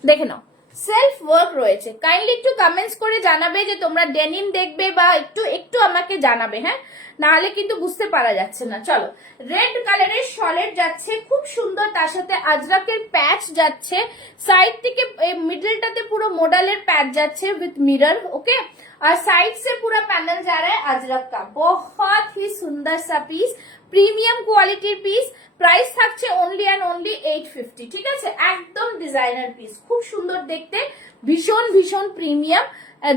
দেখে নাও সেলফ ওয়ার্ক রয়েছে। কাইন্ডলি একটু কমেন্টস করে জানাবে যে তোমরা ডেনিম দেখবে, বা একটু আমাকে জানাবে, হ্যাঁ, নাহলে কিন্তু বুঝতে পারা যাচ্ছে না। চলো রেড কালারের শলের যাচ্ছে, খুব সুন্দর, তার সাথে আজরাকের প্যাচ যাচ্ছে, সাইড থেকে মিডলটাতে পুরো মোডালের প্যাচ যাচ্ছে উইথ মিরর, ओके, और साइड से पूरा पैनल जा रहा है अजरक का। बहुत ही सुंदर सा पीस, প্রিমিয়াম কোয়ালিটির পিস, প্রাইস থাকছে অনলি অ্যান্ড অনলি 850, ঠিক আছে, একদম ডিজাইনার পিস, খুব সুন্দর দেখতে, ভীষণ ভীষণ প্রিমিয়াম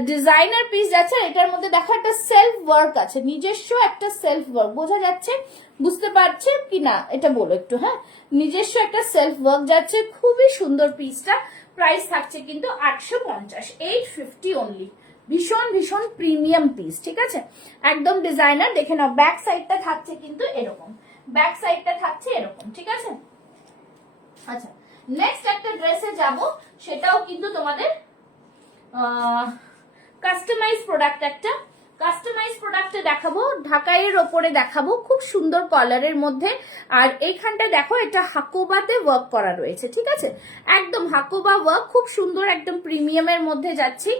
ডিজাইনার পিস যাচ্ছে। এটার মধ্যে দেখো একটা সেলফ ওয়ার্ক আছে, নিজস্ব একটা সেলফ ওয়ার্ক, বোঝা যাচ্ছে, বুঝতে পারছে কি না এটা বলো একটু, হ্যাঁ, নিজস্ব একটা সেলফ ওয়ার্ক যাচ্ছে, খুবই সুন্দর পিসটা। প্রাইস থাকছে কিন্তু 850, 850 অনলি, ভীষণ ভীষণ প্রিমিয়াম পিস, ঠিক আছে, একদম ডিজাইনার। দেখে নাও ব্যাক সাইডটা থাকছে কিন্তু এরকম, ব্যাক সাইডটা থাকছে এরকম, ঠিক আছে। আচ্ছা নেক্সট একটা ড্রেসে যাব, সেটাও কিন্তু তোমাদের কাস্টমাইজ প্রোডাক্ট, একটা কাস্টমাইজ প্রোডাক্টে দেখাবো, ঢাকাইয়ের ওপরে দেখাবো, খুব সুন্দর কালারের মধ্যে। আর এইখানটা দেখো এটা হাকোবাতে ওয়ার্ক করা রয়েছে, ঠিক আছে, একদম হাকোবা ওয়ার্ক, খুব সুন্দর, একদম প্রিমিয়ামের মধ্যে যাচ্ছি।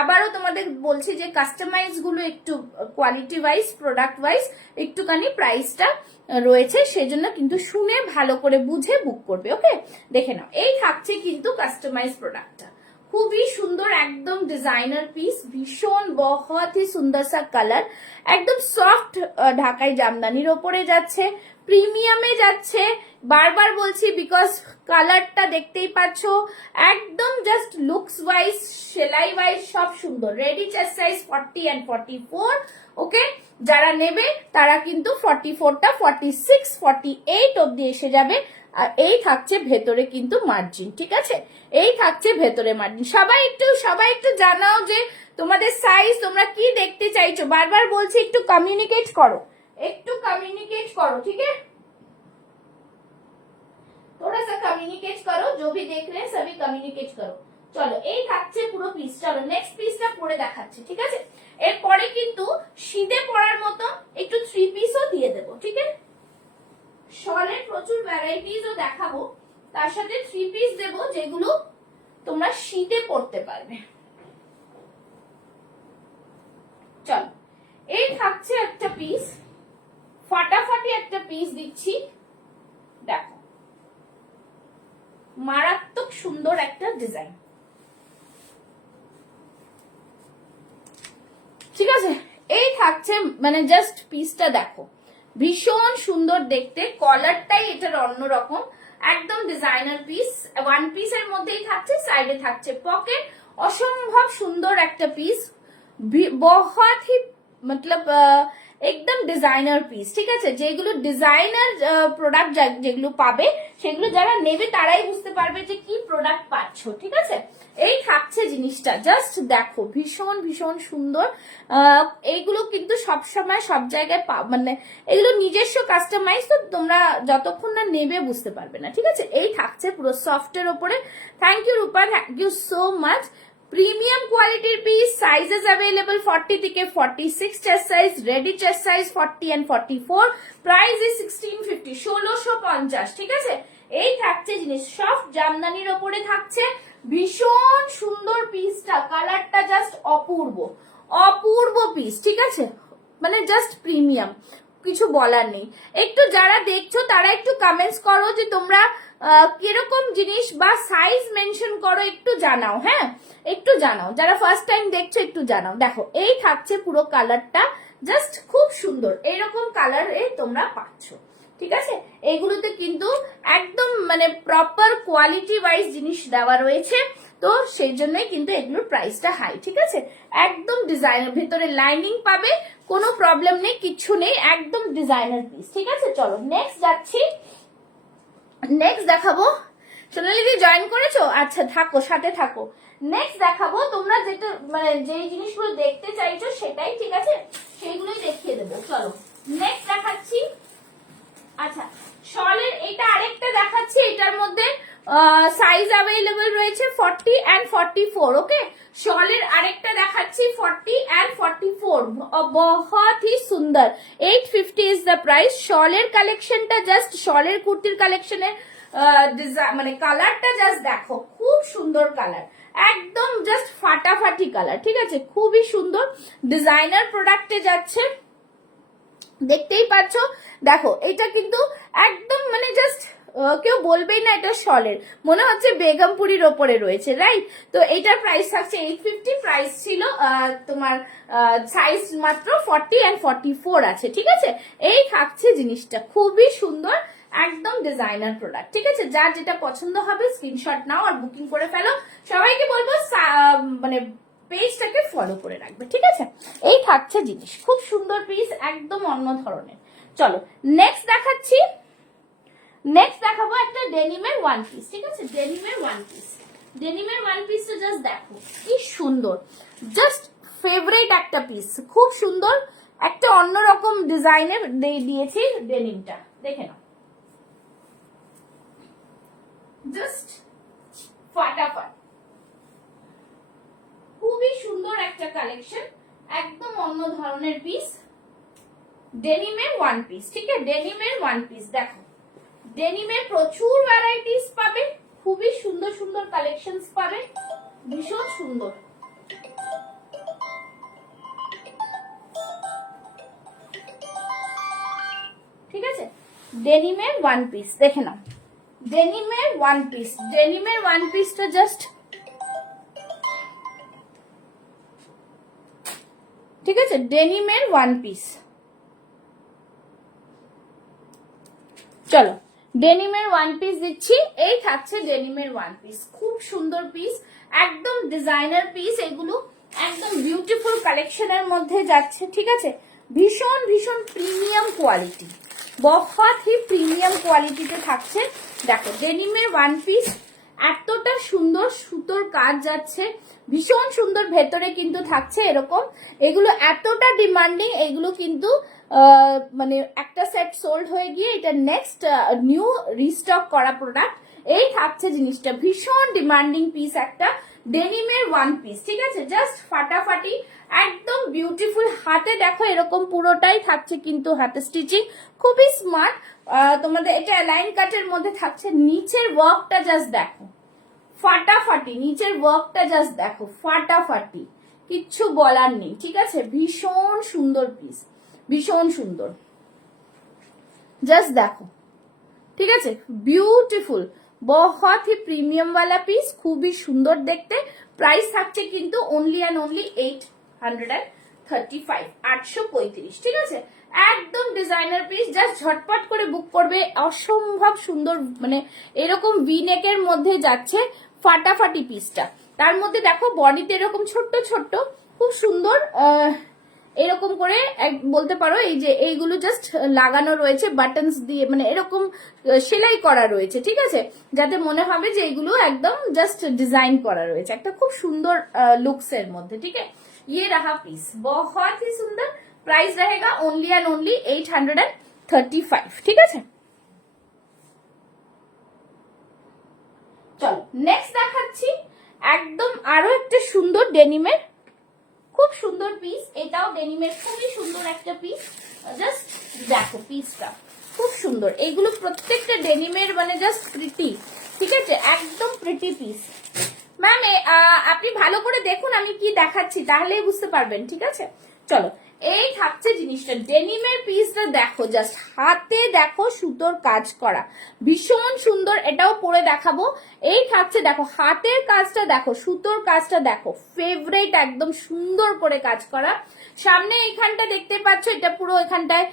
আবারও তোমাদের বলছি যে কাস্টমাইজ গুলো একটু কোয়ালিটি ওয়াইজ, প্রোডাক্ট ওয়াইজ একটুখানি প্রাইসটা রয়েছে, সেজন্য কিন্তু শুনে ভালো করে বুঝে বুক করবে, ওকে। দেখে নাও এই থাকছে কিন্তু কাস্টমাইজ প্রোডাক্টটা, খুবই সুন্দর, একদম ডিজাইনার পিস, ভীষণ বহুত হি সুন্দর সা কালার, একদম সফট ঢাকাই জামদানির ওপরে যাচ্ছে, প্রিমিয়ামে যাচ্ছে, বারবার বলছি বিকজ কালারটা দেখতেই পাচ্ছ, একদম জাস্ট লুকস ওয়াইজ, সেলাই ওয়াইজ সব সুন্দর। রেডি চেস্ট সাইজ 40 and 44, ওকে, যারা নেবে তারা কিন্তু 44টা 46, 48 অব্দি এসে যাবে। আর এই থাকছে ভেতরে কিন্তু মার্জিন, ঠিক আছে, এই থাকছে ভেতরে মার্জিন। সবাই একটু জানাও যে তোমাদের সাইজ তোমরা কি দেখতে চাইছো, বারবার বলছি একটু কমিউনিকেট করো, একটু কমিউনিকেট করো, ঠিক আছে, थोड़ा सा कम्युनिकेट करो, जो भी देख रहे हैं सभी कम्युनिकेट करो। চলো এই থাকছে পুরো পিস। চলো নেক্সট পিসটা পরে দেখাচ্ছি, ঠিক আছে, এরপরে কিন্তু শীতে পরার মতো একটু থ্রি পিসও দিয়ে দেবো, ঠিক আছে, শলের প্রচুর ভ্যারাইটিসও দেখাবো, তার সাথে থ্রি পিস দেবো যেগুলো তোমরা শীতে পরতে পারবে। চলো এই থাকছে একটা পিস, ফাটাফাটি একটা পিস দিচ্ছি, দেখো মারাত্মক সুন্দর একটা ডিজাইন, ঠিক আছে, এই থাকছে, মানে জাস্ট পিসটা দেখো, ভীষণ সুন্দর দেখতে, কলারটাই এটার অন্যরকম, একদম ডিজাইনার পিস, ওয়ান পিসের মধ্যেই থাকছে, সাইডে থাকছে পকেট, অসম্ভব সুন্দর একটা পিস, বহুত হি মতলব একদম ডিজাইনার পিস, ঠিক আছে, যেগুলো ডিজাইনার প্রোডাক্ট যেগুলো পাবে, সেগুলো যারা নেবে তারাই বুঝতে পারবে যে কি প্রোডাক্ট পাচ্ছ, ঠিক আছে। এই থাকছে জিনিসটা, জাস্ট দেখো ভীষণ ভীষণ সুন্দর। এইগুলো কিন্তু সব সময় সব জায়গায় মানে এগুলো নিজস্ব কাস্টমাইজ, তো তোমরা যতক্ষণ না নেবে বুঝতে পারবে না, ঠিক আছে। এই থাকছে পুরো সফটের ওপরে। Thank you Rupa, thank you so much. Premium কোয়ালিটির পিস, সাইজেস অ্যাভেলেবল 40 থেকে 46 chest size, ready chest size 40 and 44, price is 1650, 1650, ঠিক আছে। এই থাকছে জিনিস, সফট জামদানির ওপরে থাকছে, ভীষণ সুন্দর পিসটা, কালারটা জাস্ট অপূর্ব, অপূর্ব পিস, ঠিক আছে, মানে জাস্ট প্রিমিয়াম, কিছু বলার নেই। একটু যারা দেখছো তারা একটু কমেন্টস করো যে তোমরা কিরকম জিনিস বা সাইজ মেনশন করো, একটু জানাও। হ্যাঁ, একটু জানাও, যারা ফার্স্ট টাইম দেখছো একটু জানাও। দেখো এই থাকছে পুরো কালারটা, জাস্ট খুব সুন্দর এরকম কালারে তোমরা পাচ্ছ। ঠিক আছে, এইগুলোতে কিন্তু একদম মানে প্রপার কোয়ালিটি ওয়াইজ জিনিস দেওয়া রয়েছে, তো সেই জন্যই কিন্তু এগুলোর প্রাইসটা হাই। ঠিক আছে, একদম ডিজাইনার, ভেতরে লাইনিং পাবে, কোনো প্রবলেম নেই, কিচ্ছু নেই, একদম ডিজাইনার পিস। ঠিক আছে, চলো নেক্সট যাচ্ছি। নেক্সট দেখাবো। সোনালি দি জয়েন করেছো? আচ্ছা থাকো, সাথে থাকো। নেক্সট দেখাবো, তোমরা যেটা মানে যেই জিনিসগুলো দেখতে চাইছো সেটাই, ঠিক আছে, সেইগুলোই দেখিয়ে দেবো। চলো নেক্সট দেখাচ্ছি। আচ্ছা, শলের এটা আরেকটা দেখাচ্ছি, এটার মধ্যে সাইজ অ্যাভেলেবল রয়েছে 40 and 44। ওকে, শলের আরেকটা দেখাচ্ছি 40 and 44, বহুত হি সুন্দর। 850 ইজ দ্য প্রাইস। শলের কালেকশনটা জাস্ট, শলের কুর্তির কালেকশনের মানে কালারটা জাস্ট দেখো, খুব সুন্দর কালার, একদম জাস্ট ফাটাফাটি কালার। ঠিক আছে, খুবই সুন্দর, ডিজাইনার প্রোডাক্টে যাচ্ছে, দেখতেই পাচ্ছ। দেখো এটা কিন্তু একদম মানে জাস্ট কেউ বলবেই না এটা শলের, মনে হচ্ছে বেগমপুরির ওপরে রয়েছে, রাইট? তো এটার প্রাইস থাকছে 850, প্রাইস ছিল তোমার সাইজ মাত্র 40 and 44 আছে। ঠিক আছে, এই থাকছে জিনিসটা, খুবই সুন্দর, একদম ডিজাইনার প্রোডাক্ট। ঠিক আছে, যার যেটা পছন্দ হবে স্ক্রিনশট নাও আর বুকিং করে ফেলো। সবাইকে বলবো মানে পেজটাকে ফলো করে রাখবে। ঠিক আছে, এই থাকছে জিনিস, খুব সুন্দর পিস, একদম অন্য ধরনের। চলো নেক্সট দেখাচ্ছি। নেক্সট দেখাবো একটা ডেনিমের ওয়ান পিস। ঠিক আছে, ডেনিমের ওয়ান পিস, ডেনিমের ওয়ান পিসটা জাস্ট দেখো কি সুন্দর, জাস্ট ফেভারিট একটা পিস, খুব সুন্দর, একটা অন্যরকম ডিজাইনের দিয়েছি ডেনিমটা, দেখে নাও, জাস্ট ফাটাফাট, খুবই সুন্দর একটা কালেকশন, একদম অন্য ধরনের পিস, ডেনিমের ওয়ান পিস। ঠিক আছে, ডেনিমের ওয়ান পিস দেখো, ডেনিমের প্রচুর ভ্যারাইটিস পাবে, খুবই সুন্দর সুন্দর কালেকশনস পাবে, ভীষণ সুন্দর। ঠিক আছে, ডেনিমের ওয়ান পিস দেখে নাও, ডেনিমের ওয়ান পিস, ডেনিমের ওয়ান পিসটা জাস্ট, ঠিক আছে, ডেনিমের ওয়ান পিস। চলো ডেনিমের ওয়ান পিস দিচ্ছি, এই থাকছে ডেনিমের ওয়ান পিস, খুব সুন্দর পিস, একদম ডিজাইনার পিস, এগুলো একদম বিউটিফুল কালেকশনের মধ্যে যাচ্ছে। ঠিক আছে, ভীষণ ভীষণ প্রিমিয়াম কোয়ালিটি, বহুত হি প্রিমিয়াম কোয়ালিটিতে থাকছে। দেখো ডেনিমের ওয়ান পিস, এতটা সুন্দর সুতোর কাজ যাচ্ছে, ভীষণ সুন্দর, ভেতরে কিন্তু থাকছে এরকম, এগুলো এতটা ডিমান্ডিং, এগুলো কিন্তু মানে একটা সেট সোল্ড হয়ে গিয়ে এটা নেক্সট নিউ রিস্টক করা প্রোডাক্ট। এই থাকছে জিনিসটা, ভীষণ ডিমান্ডিং পিস একটা ডেনিমের ওয়ান পিস। ঠিক আছে, জাস্ট ফাটাফাটি, একদম বিউটিফুল, হাতে দেখো এরকম পুরোটাই থাকছে কিন্তু হাতে স্টিচিং, খুবই স্মার্ট। তোমাদের এটা অ্যালাইন কাটের মধ্যে থাকছে, নিচের ওয়ার্কটা জাস্ট দেখো ফাটাফাটি, নিচের ওয়ার্কটা জাস্ট দেখো ফাটাফাটি, কিচ্ছু বলার নেই। ঠিক আছে, ভীষণ সুন্দর পিস, ভীষণ সুন্দর, জাস্ট দেখো। ঠিক আছে, বিউটিফুল, বহুত হি প্রিমিয়াম ওয়ালা পিস, খুবই সুন্দর দেখতে। প্রাইস থাকছে কিন্তু অনলি অ্যান্ড অনলি 835, 835। ঠিক আছে, একদম ডিজাইনার পিস, জাস্ট ঝটপট করে বুক করবে, অসম্ভব সুন্দর, মানে এরকম ভি নেকের মধ্যে যাচ্ছে ফাটাফাটি পিসটা। তার মধ্যে দেখো বডিতে এরকম ছোট্ট ছোট্ট খুব সুন্দর এরকম করে বলতে পারো, এই যে এইগুলো জাস্ট লাগানো রয়েছে বাটনস দিয়ে, মানে এরকম সেলাই করা রয়েছে। ঠিক আছে, যাতে মনে হবে যে এইগুলো একদম জাস্ট ডিজাইন করা রয়েছে, একটা খুব সুন্দর লুকস এর মধ্যে। ঠিক আছে, ये रहा पीस, बहुत ही सुंदर, प्राइस रहेगा ओनली एंड ओनली 835। ঠিক আছে, চলো নেক্সট দেখাচ্ছি, একদম আরো একটা সুন্দর ডেনিমের, খুব সুন্দর পিস, এটাও ডেনিমের খুবই সুন্দর একটা পিস, জাস্ট দেখো পিসটা খুব সুন্দর, এইগুলো প্রত্যেকটা ডেনিমের মানে জাস্ট প্রিটি। ঠিক আছে, একদম প্রিটি পিস। ম্যাম আপনি ভালো করে দেখুন আমি কি দেখাচ্ছি, তাহলেই বুঝতে পারবেন। ঠিক আছে, চলো এই থাকছে জিনিসটা, ডেনিমের পিসটা দেখো, জাস্ট হাতে দেখো সুতোর কাজ করা, ভীষণ সুন্দর। এটাও পরে দেখাবো। এই থাকছে দেখো হাতের কাজটা দেখো, সুতোর কাজটা দেখো, ফেভারিট, একদম সুন্দর করে কাজ করা। সামনে এখানটা দেখতে পাচ্ছ, এটা পুরো এখানটায়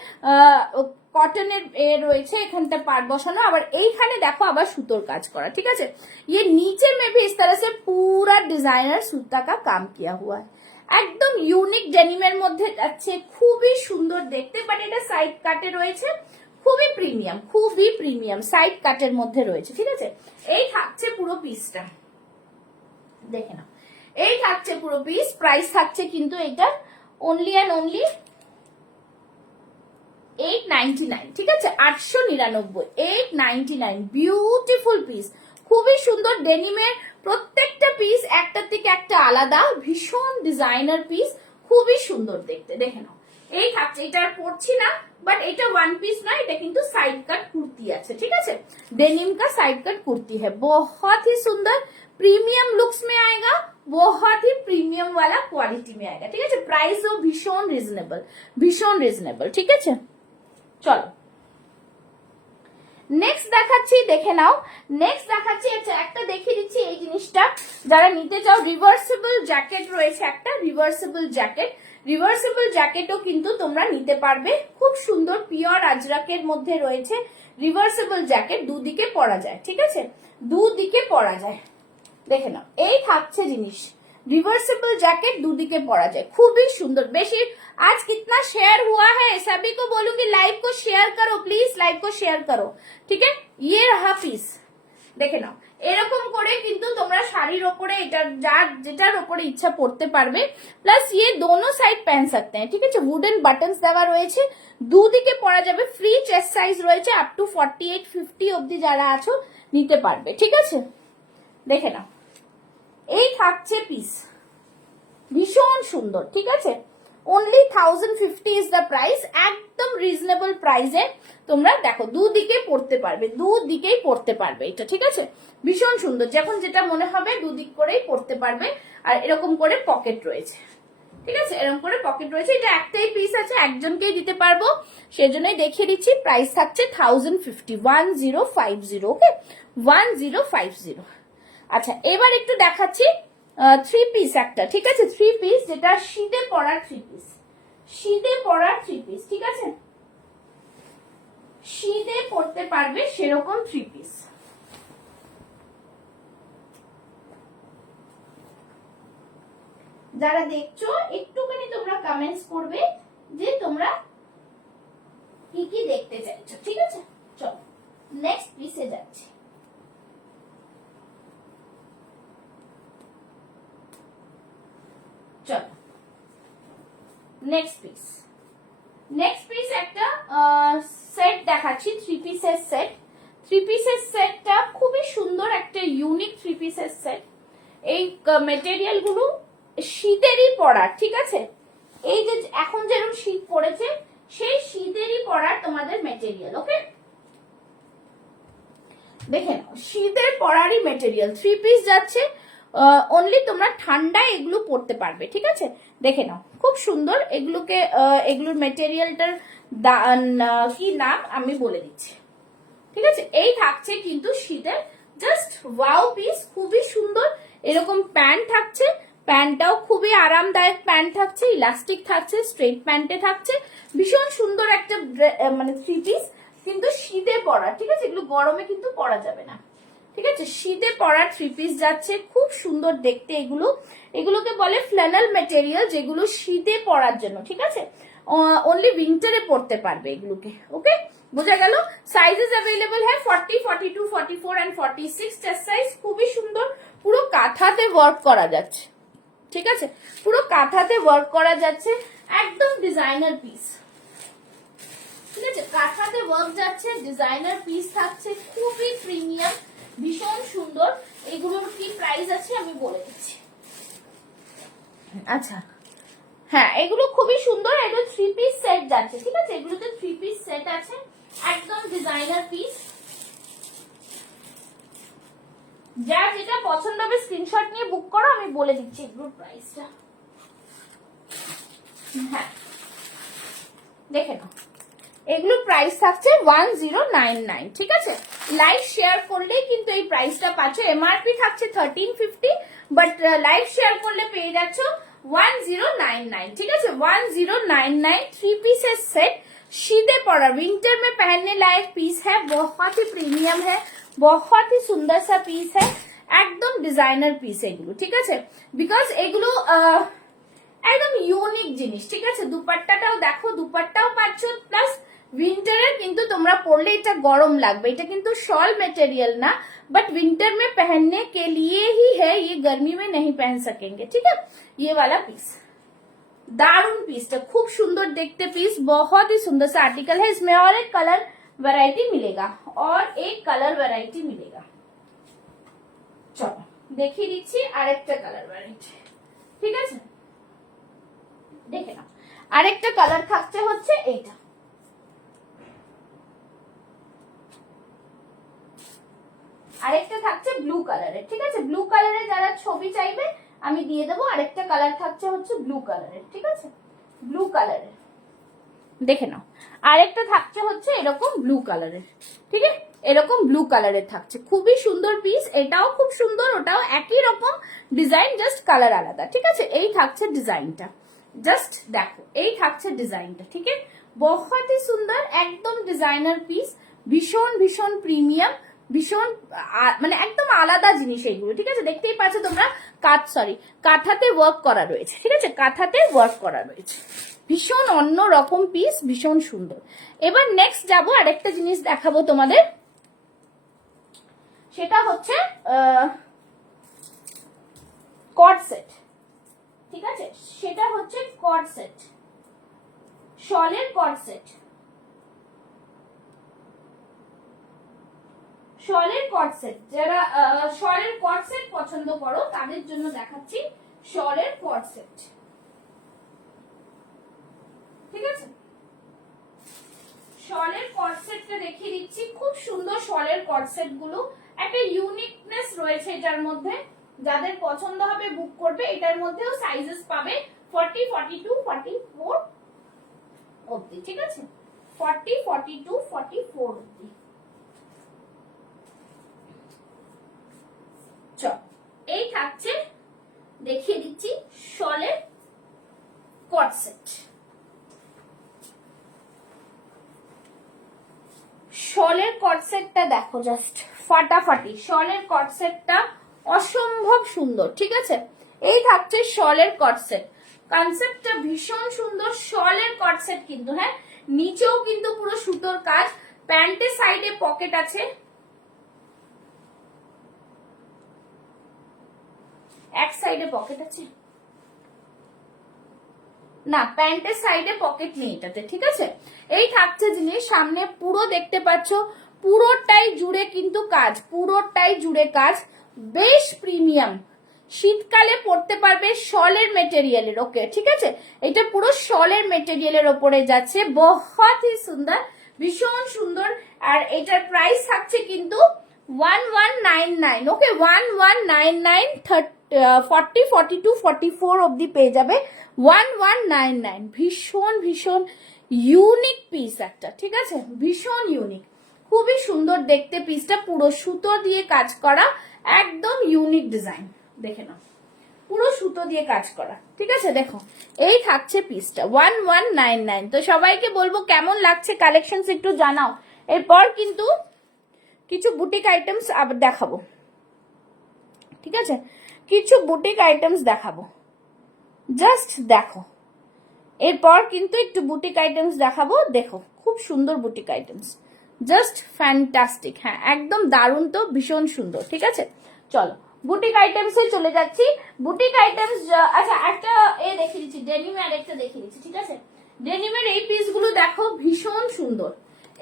কটনের রয়েছে, এখানটা পাট বসানো, আবার এইখানে দেখো আবার সুতোর কাজ করা, ঠিক আছে। ये नीचे में भी इस तरह से पूरा डिजाइनर सूता का काम किया हुआ है, একদম ইউনিক ডেনিমের মধ্যে যাচ্ছে, খুবই সুন্দর দেখতে। বাট এটা সাইড কাটে রয়েছে, খুবই প্রিমিয়াম সাইড কাটের মধ্যে রয়েছে, ঠিক আছে। এই থাকছে পুরো পিসটা, দেখে নাও, এই থাকছে পুরো পিস। প্রাইস থাকছে কিন্তু এটা অনলি অ্যান্ড অনলি 899, ঠিক আছে, 899, 899। বিউটিফুল পিস, খুবই সুন্দর ডেনিমের প্রত্যেকটা পিস, একটার থেকে একটা আলাদা, ভীষণ ডিজাইনার পিস, খুবই সুন্দর দেখতে, দেখে নাও। এই থাকছে, এটা আর পড়ছি না, বাট এটা ওয়ান পিস নয়, এটা কিন্তু সাইড কাট কুর্তি আছে, ঠিক আছে। डेनिम का साइड कट कुर्ती है, बहुत ही सुंदर प्रीमियम लुक्स में आएगा, बहुत ही प्रीमियम वाला क्वालिटी में आएगा, ठीक है। प्राइस भीषण रिजनेबल, ठीक है। চলো নেক্সট দেখাচ্ছি, দেখে নাও। নেক্সট দেখাচ্ছি, একটা দেখিয়ে দিচ্ছি এই জিনিসটা, যারা নিতে চাও। রিভার্সিবল জ্যাকেট রয়েছে একটা, রিভার্সিবল জ্যাকেটও কিন্তু তোমরা নিতে পারবে, খুব সুন্দর পিওর আজরাকের মধ্যে রয়েছে। রিভার্সিবল জ্যাকেট দুদিকে পরা যায়, ঠিক আছে, দুদিকে পরা যায়, দেখে নাও। এই থাকছে জিনিস, रिवर्सिबल जैकेट দুদিকে পরা যায়, খুবই সুন্দর। বেশি आज कितना शेयर हुआ है, सभी को बोलूंगी लाइव को शेयर करो, प्लीज लाइव को शेयर करो, ठीक है। ये रहा পিস, দেখে নাও। এরকম করে কিন্তু তোমরা শাড়ির ওপরে এটা যার যেটার ওপরে ইচ্ছা পড়তে পারবে। প্লাস ये दोनों साइड पहन सकते हैं, ঠিক আছে। উডেন বাটনস দেওয়া রয়েছে, দুদিকে পরা যাবে, ফ্রি চেস্ট সাইজ রয়েছে, আপ টু 48-50 অবধি যারা আছো নিতে পারবে, ঠিক আছে। দেখে নাও, এই থাকছে পিস, ভীষণ সুন্দর, ঠিক আছে। only 1050 is the price, একদম রিজনেবল প্রাইসে তোমরা দেখো দুদিকে পড়তে পারবে, দুদিকেই পড়তে পারবে এটা, ঠিক আছে। ভীষণ সুন্দর, যখন যেটা মনে হবে দুদিক করেই পড়তে পারবে। আর এরকম করে পকেট রয়েছে, ঠিক আছে, এরকম করে পকেট রয়েছে। এটা একটাই পিস আছে, একজনকেই দিতে পারবো, সেজন্যই দেখিয়ে দিচ্ছি। প্রাইস থাকছে 1050, 1050, ওকে, 1050। আচ্ছা, এবার একটু দেখাচ্ছি থ্রি পিস একটা, ঠিক আছে, থ্রি পিস, যেটা শীতে পরার থ্রি পিস, শীতে পরার থ্রি পিস, ঠিক আছে, শীতে পরতে পারবে সেরকম থ্রি পিস। যারা দেখছো একটুখানি তোমরা কমেন্টস করবে যে তোমরা কি কি দেখতে চাইছো, ঠিক আছে। চলো নেক্সট পিসে যাচ্ছি। চলো নেক্সট পিস একটা সেট দেখাচ্ছি, থ্রি পিসের সেট। থ্রি পিসের সেটটা খুবই সুন্দর, একটা ইউনিক থ্রি পিসের সেট। এই মেটেরিয়াল গুলো শীতেরই পড়ার, ঠিক আছে। এই যে এখন যেরকম শীত পড়েছে, সেই শীতেরই পড়ার তোমাদের মেটেরিয়াল, ওকে। দেখে নাও, শীতের পরারই মেটেরিয়াল, থ্রি পিস যাচ্ছে। অনলি তোমরা ঠান্ডায় এগুলো পড়তে পারবে, ঠিক আছে। দেখে নাও, খুব সুন্দর। এগুলোকে এগুলোর মেটেরিয়ালটার কি নাম আমি বলে দিচ্ছি, ঠিক আছে। এই থাকছে কিন্তু শীতের জাস্ট ওয়াও পিস, খুবই সুন্দর। এরকম প্যান্ট থাকছে, প্যান্টটাও খুবই আরামদায়ক প্যান্ট থাকছে, ইলাস্টিক থাকছে, স্ট্রেট প্যান্টে থাকছে, ভীষণ সুন্দর একটা মানে থ্রি পিস, কিন্তু শীতে পরা, ঠিক আছে। এগুলো গরমে কিন্তু পরা যাবে না, ঠিক আছে। শীতে পরার থ্রি পিস যাচ্ছে, খুব সুন্দর দেখতে। এগুলোকে বলে ফ্ল্যানেল মেটেরিয়াল, যেগুলো শীতে পরার জন্য, ঠিক আছে। অনলি উইন্টারে পড়তে পারবে এগুলোকে, ওকে, বোঝা গেল। সাইজেস অ্যাভেলেবল হ্যাঁ 40, 42, 44 এন্ড 46 চেস্ট সাইজ, খুবই সুন্দর। পুরো কাঁথাতে ওয়ার্ক করা যাচ্ছে, ঠিক আছে, পুরো কাঁথাতে ওয়ার্ক করা যাচ্ছে, একদম ডিজাইনার পিস, ঠিক আছে। কাঁথাতে ওয়ার্ক যাচ্ছে, ডিজাইনার পিস থাকছে, খুবই প্রিমিয়াম, ভীষণ সুন্দর। এগুলোর কি প্রাইস আছে আমি বলে দিচ্ছি। আচ্ছা হ্যাঁ, এগুলো খুবই সুন্দর, এগুলো থ্রি পিস সেট যাচ্ছে, ঠিক আছে। এগুলোতে থ্রি পিস সেট আছে, একদম ডিজাইনার পিস। যার যেটা পছন্দ হবে স্ক্রিনশট নিয়ে বুক করো, আমি বলে দিচ্ছি এগুলোর প্রাইসটা। হ্যাঁ, দেখে নাও, এগুলো প্রাইস থাকছে 1099, ঠিক আছে? লাইভ শেয়ার করলেই কিন্তু এই প্রাইসটা পাচ্ছ। এমআরপি থাকছে 1350, বাট লাইভ শেয়ার করলে পেয়ে যাচ্ছ 1099, ঠিক আছে? 1099 थ्री पीसेस सेट, सीधे पड़ा विंटर में पहनने लायक पीस है, बहुत ही प्रीमियम है, बहुत ही सुंदर सा पीस है, একদম ডিজাইনার পিস এগুলো, ঠিক আছে? বিকজ এগুলো একদম ইউনিক জিনিস, ঠিক আছে? দুপাট্টাটাও দেখো, দুপাট্টাও পাচ্ছ, প্লাস উইন্টারে কিন্তু তোমরা পরলে এটা গরম লাগবে। এটা কিন্তু শল মেটেরিयल ना, बट विंटर में पहनने के लिए ही है, ये गर्मी में नहीं पहन सकेंगे, ठीक है? ये वाला पीस दारुण पीसটা খুব সুন্দর দেখতে পিস, बहुत ही सुंदर सा आर्टिकल है। इसमें और एक कलर वैरायटी मिलेगा, और एक कलर वैरायटी मिलेगा। চলো দেখিয়ে দিচ্ছি আরেকটা কালার ভ্যারাইটি, ঠিক আছে? দেখে নাও, আরেকটা কালার থাকছে হচ্ছে এইটা, আরেকটা থাকছে ব্লু কালারের, ঠিক আছে? ব্লু কালারের যারা ছবি চাইবে আমি দিয়ে দেবো। আরেকটা কালার থাকছে হচ্ছে ব্লু কালারের, ঠিক আছে? ব্লু কালারের দেখে নাও, আরেকটা থাকছে হচ্ছে এরকম ব্লু কালারের, ঠিক আছে? এরকম ব্লু কালারের থাকছে, খুবই সুন্দর পিস। এটাও খুব সুন্দর, ওটাও একই রকম ডিজাইন, জাস্ট কালার আলাদা, ঠিক আছে? এই থাকছে ডিজাইনটা, জাস্ট দেখো, এই থাকছে ডিজাইনটা, ঠিক আছে? বহুত ही সুন্দর, একদম ডিজাইনার পিস, ভীষণ ভীষণ প্রিমিয়াম, ভীষণ মানে একদম আলাদা জিনিস এইগুলো, ঠিক আছে? দেখতেই পাচ্ছ তোমরা, কাঁথাতে ওয়ার্ক করা রয়েছে, ঠিক আছে? কাঁথাতে ওয়ার্ক করা রয়েছে, ভীষণ অন্য রকম পিস, ভীষণ সুন্দর। এবার নেক্সট যাবো, আরেকটা জিনিস দেখাবো তোমাদের, সেটা হচ্ছে কর্ড সেট, ঠিক আছে? সেটা হচ্ছে কর্ড সেট, শলের কর্ড সেট, শলের কর্ড সেট। যারা শলের কর্ড সেট পছন্দ করো তাদের জন্য দেখাচ্ছি শলের কর্ড সেট, ঠিক আছে? শলের কর্ড সেটটা দেখিয়ে দিচ্ছি, খুব সুন্দর শলের কর্ড সেট গুলো, একটা ইউনিকনেস রয়েছে এটার মধ্যে। যাদের পছন্দ হবে বুক করবে। এটার মধ্যেও সাইজেস পাবে 40, 42, 44 অবধি, ঠিক আছে? 40, 42, 44 অবধি। চল, এই থাকছে, দেখিয়ে দিচ্ছি শলের কর্ড সেট। শলের কর্ড সেটটা দেখো, জাস্ট ফাটাফাটি। শলের কর্ড সেটটা অসম্ভব সুন্দর, ঠিক আছে? এই থাকছে শলের কর্ড সেট, কনসেপ্টটা ভীষণ সুন্দর। শলের কর্ড সেট কিন্তু, হ্যাঁ, নিচেও কিন্তু পুরো সুতোর কাজ, প্যান্টের সাইডে পকেট আছে, এক সাইডে পকেট আছে না, প্যান্টের সাইডে পকেট নেই এটাতে, ঠিক আছে? এই থাকছে জিনিস, সামনে পুরো দেখতে পাচ্ছ, পুরোটাই জুড়ে কিন্তু কাজ, পুরোটাই জুড়ে কাজ, বেশ প্রিমিয়াম, শীতকালে পরতে পারবে, শলের মেটেরিয়ালের, ওকে, ঠিক আছে? এটা পুরো শলের মেটেরিয়ালের ওপরে যাচ্ছে, বহুত হি সুন্দর, ভীষণ সুন্দর। আর এটার প্রাইস থাকছে কিন্তু 1199, ওকে, 1199, 40, 42, 44 অব্দি পেয়ে যাবে, 1199। ভীষণ ভীষণ ইউনিক পিস একটা, ঠিক আছে? ভীষণ ইউনিক, খুবই সুন্দর দেখতে পিসটা, পুরো সুতো দিয়ে কাজ করা, একদম ইউনিক ডিজাইন, দেখে নাও, পুরো সুতো দিয়ে কাজ করা, ঠিক আছে? দেখো, এই থাকছে পিসটা 1199। তো সবাইকে বলবো কেমন লাগছে কালেকশনস একটু জানাও। এরপর কিন্তু কিছু বুটিক আইটেমস আবার দেখাবো, ঠিক আছে? কিছু বুটিক আইটেমস দেখাবো, জাস্ট দেখো। এরপর কিন্তু একটু বুটিক আইটেমস দেখাবো, দেখো, খুব সুন্দর বুটিক আইটেমস, জাস্ট ফ্যান্টাস্টিক, হ্যাঁ, একদম দারুণ, তো ভীষণ সুন্দর, ঠিক আছে? চলো বুটিক আইটেমসে চলে যাচ্ছি। বুটিক আইটেমস, আচ্ছা একটা এ দেখিয়ে দিচ্ছি, ডেনিমে আরেকটা দেখিয়ে দিচ্ছি, ঠিক আছে? ডেনিমের এই পিসগুলো দেখো, ভীষণ সুন্দর।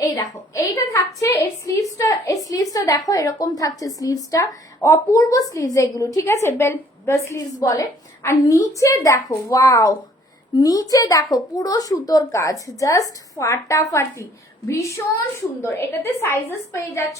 এই দেখো, এইটা থাকছে, এর স্লিভসটা দেখো, এরকম থাকছে স্লিভসটা, অপূর্ব স্লিভস এগুলো, ঠিক আছে? বেল স্লিভস বলে। আর নিচে দেখো, ওয়াও, নিচে দেখো পুরো সুতোর কাজ, জাস্ট ফাটাফাটি, ভীষণ সুন্দর। এটাতে সাইজেস পেয়ে যাচ্ছ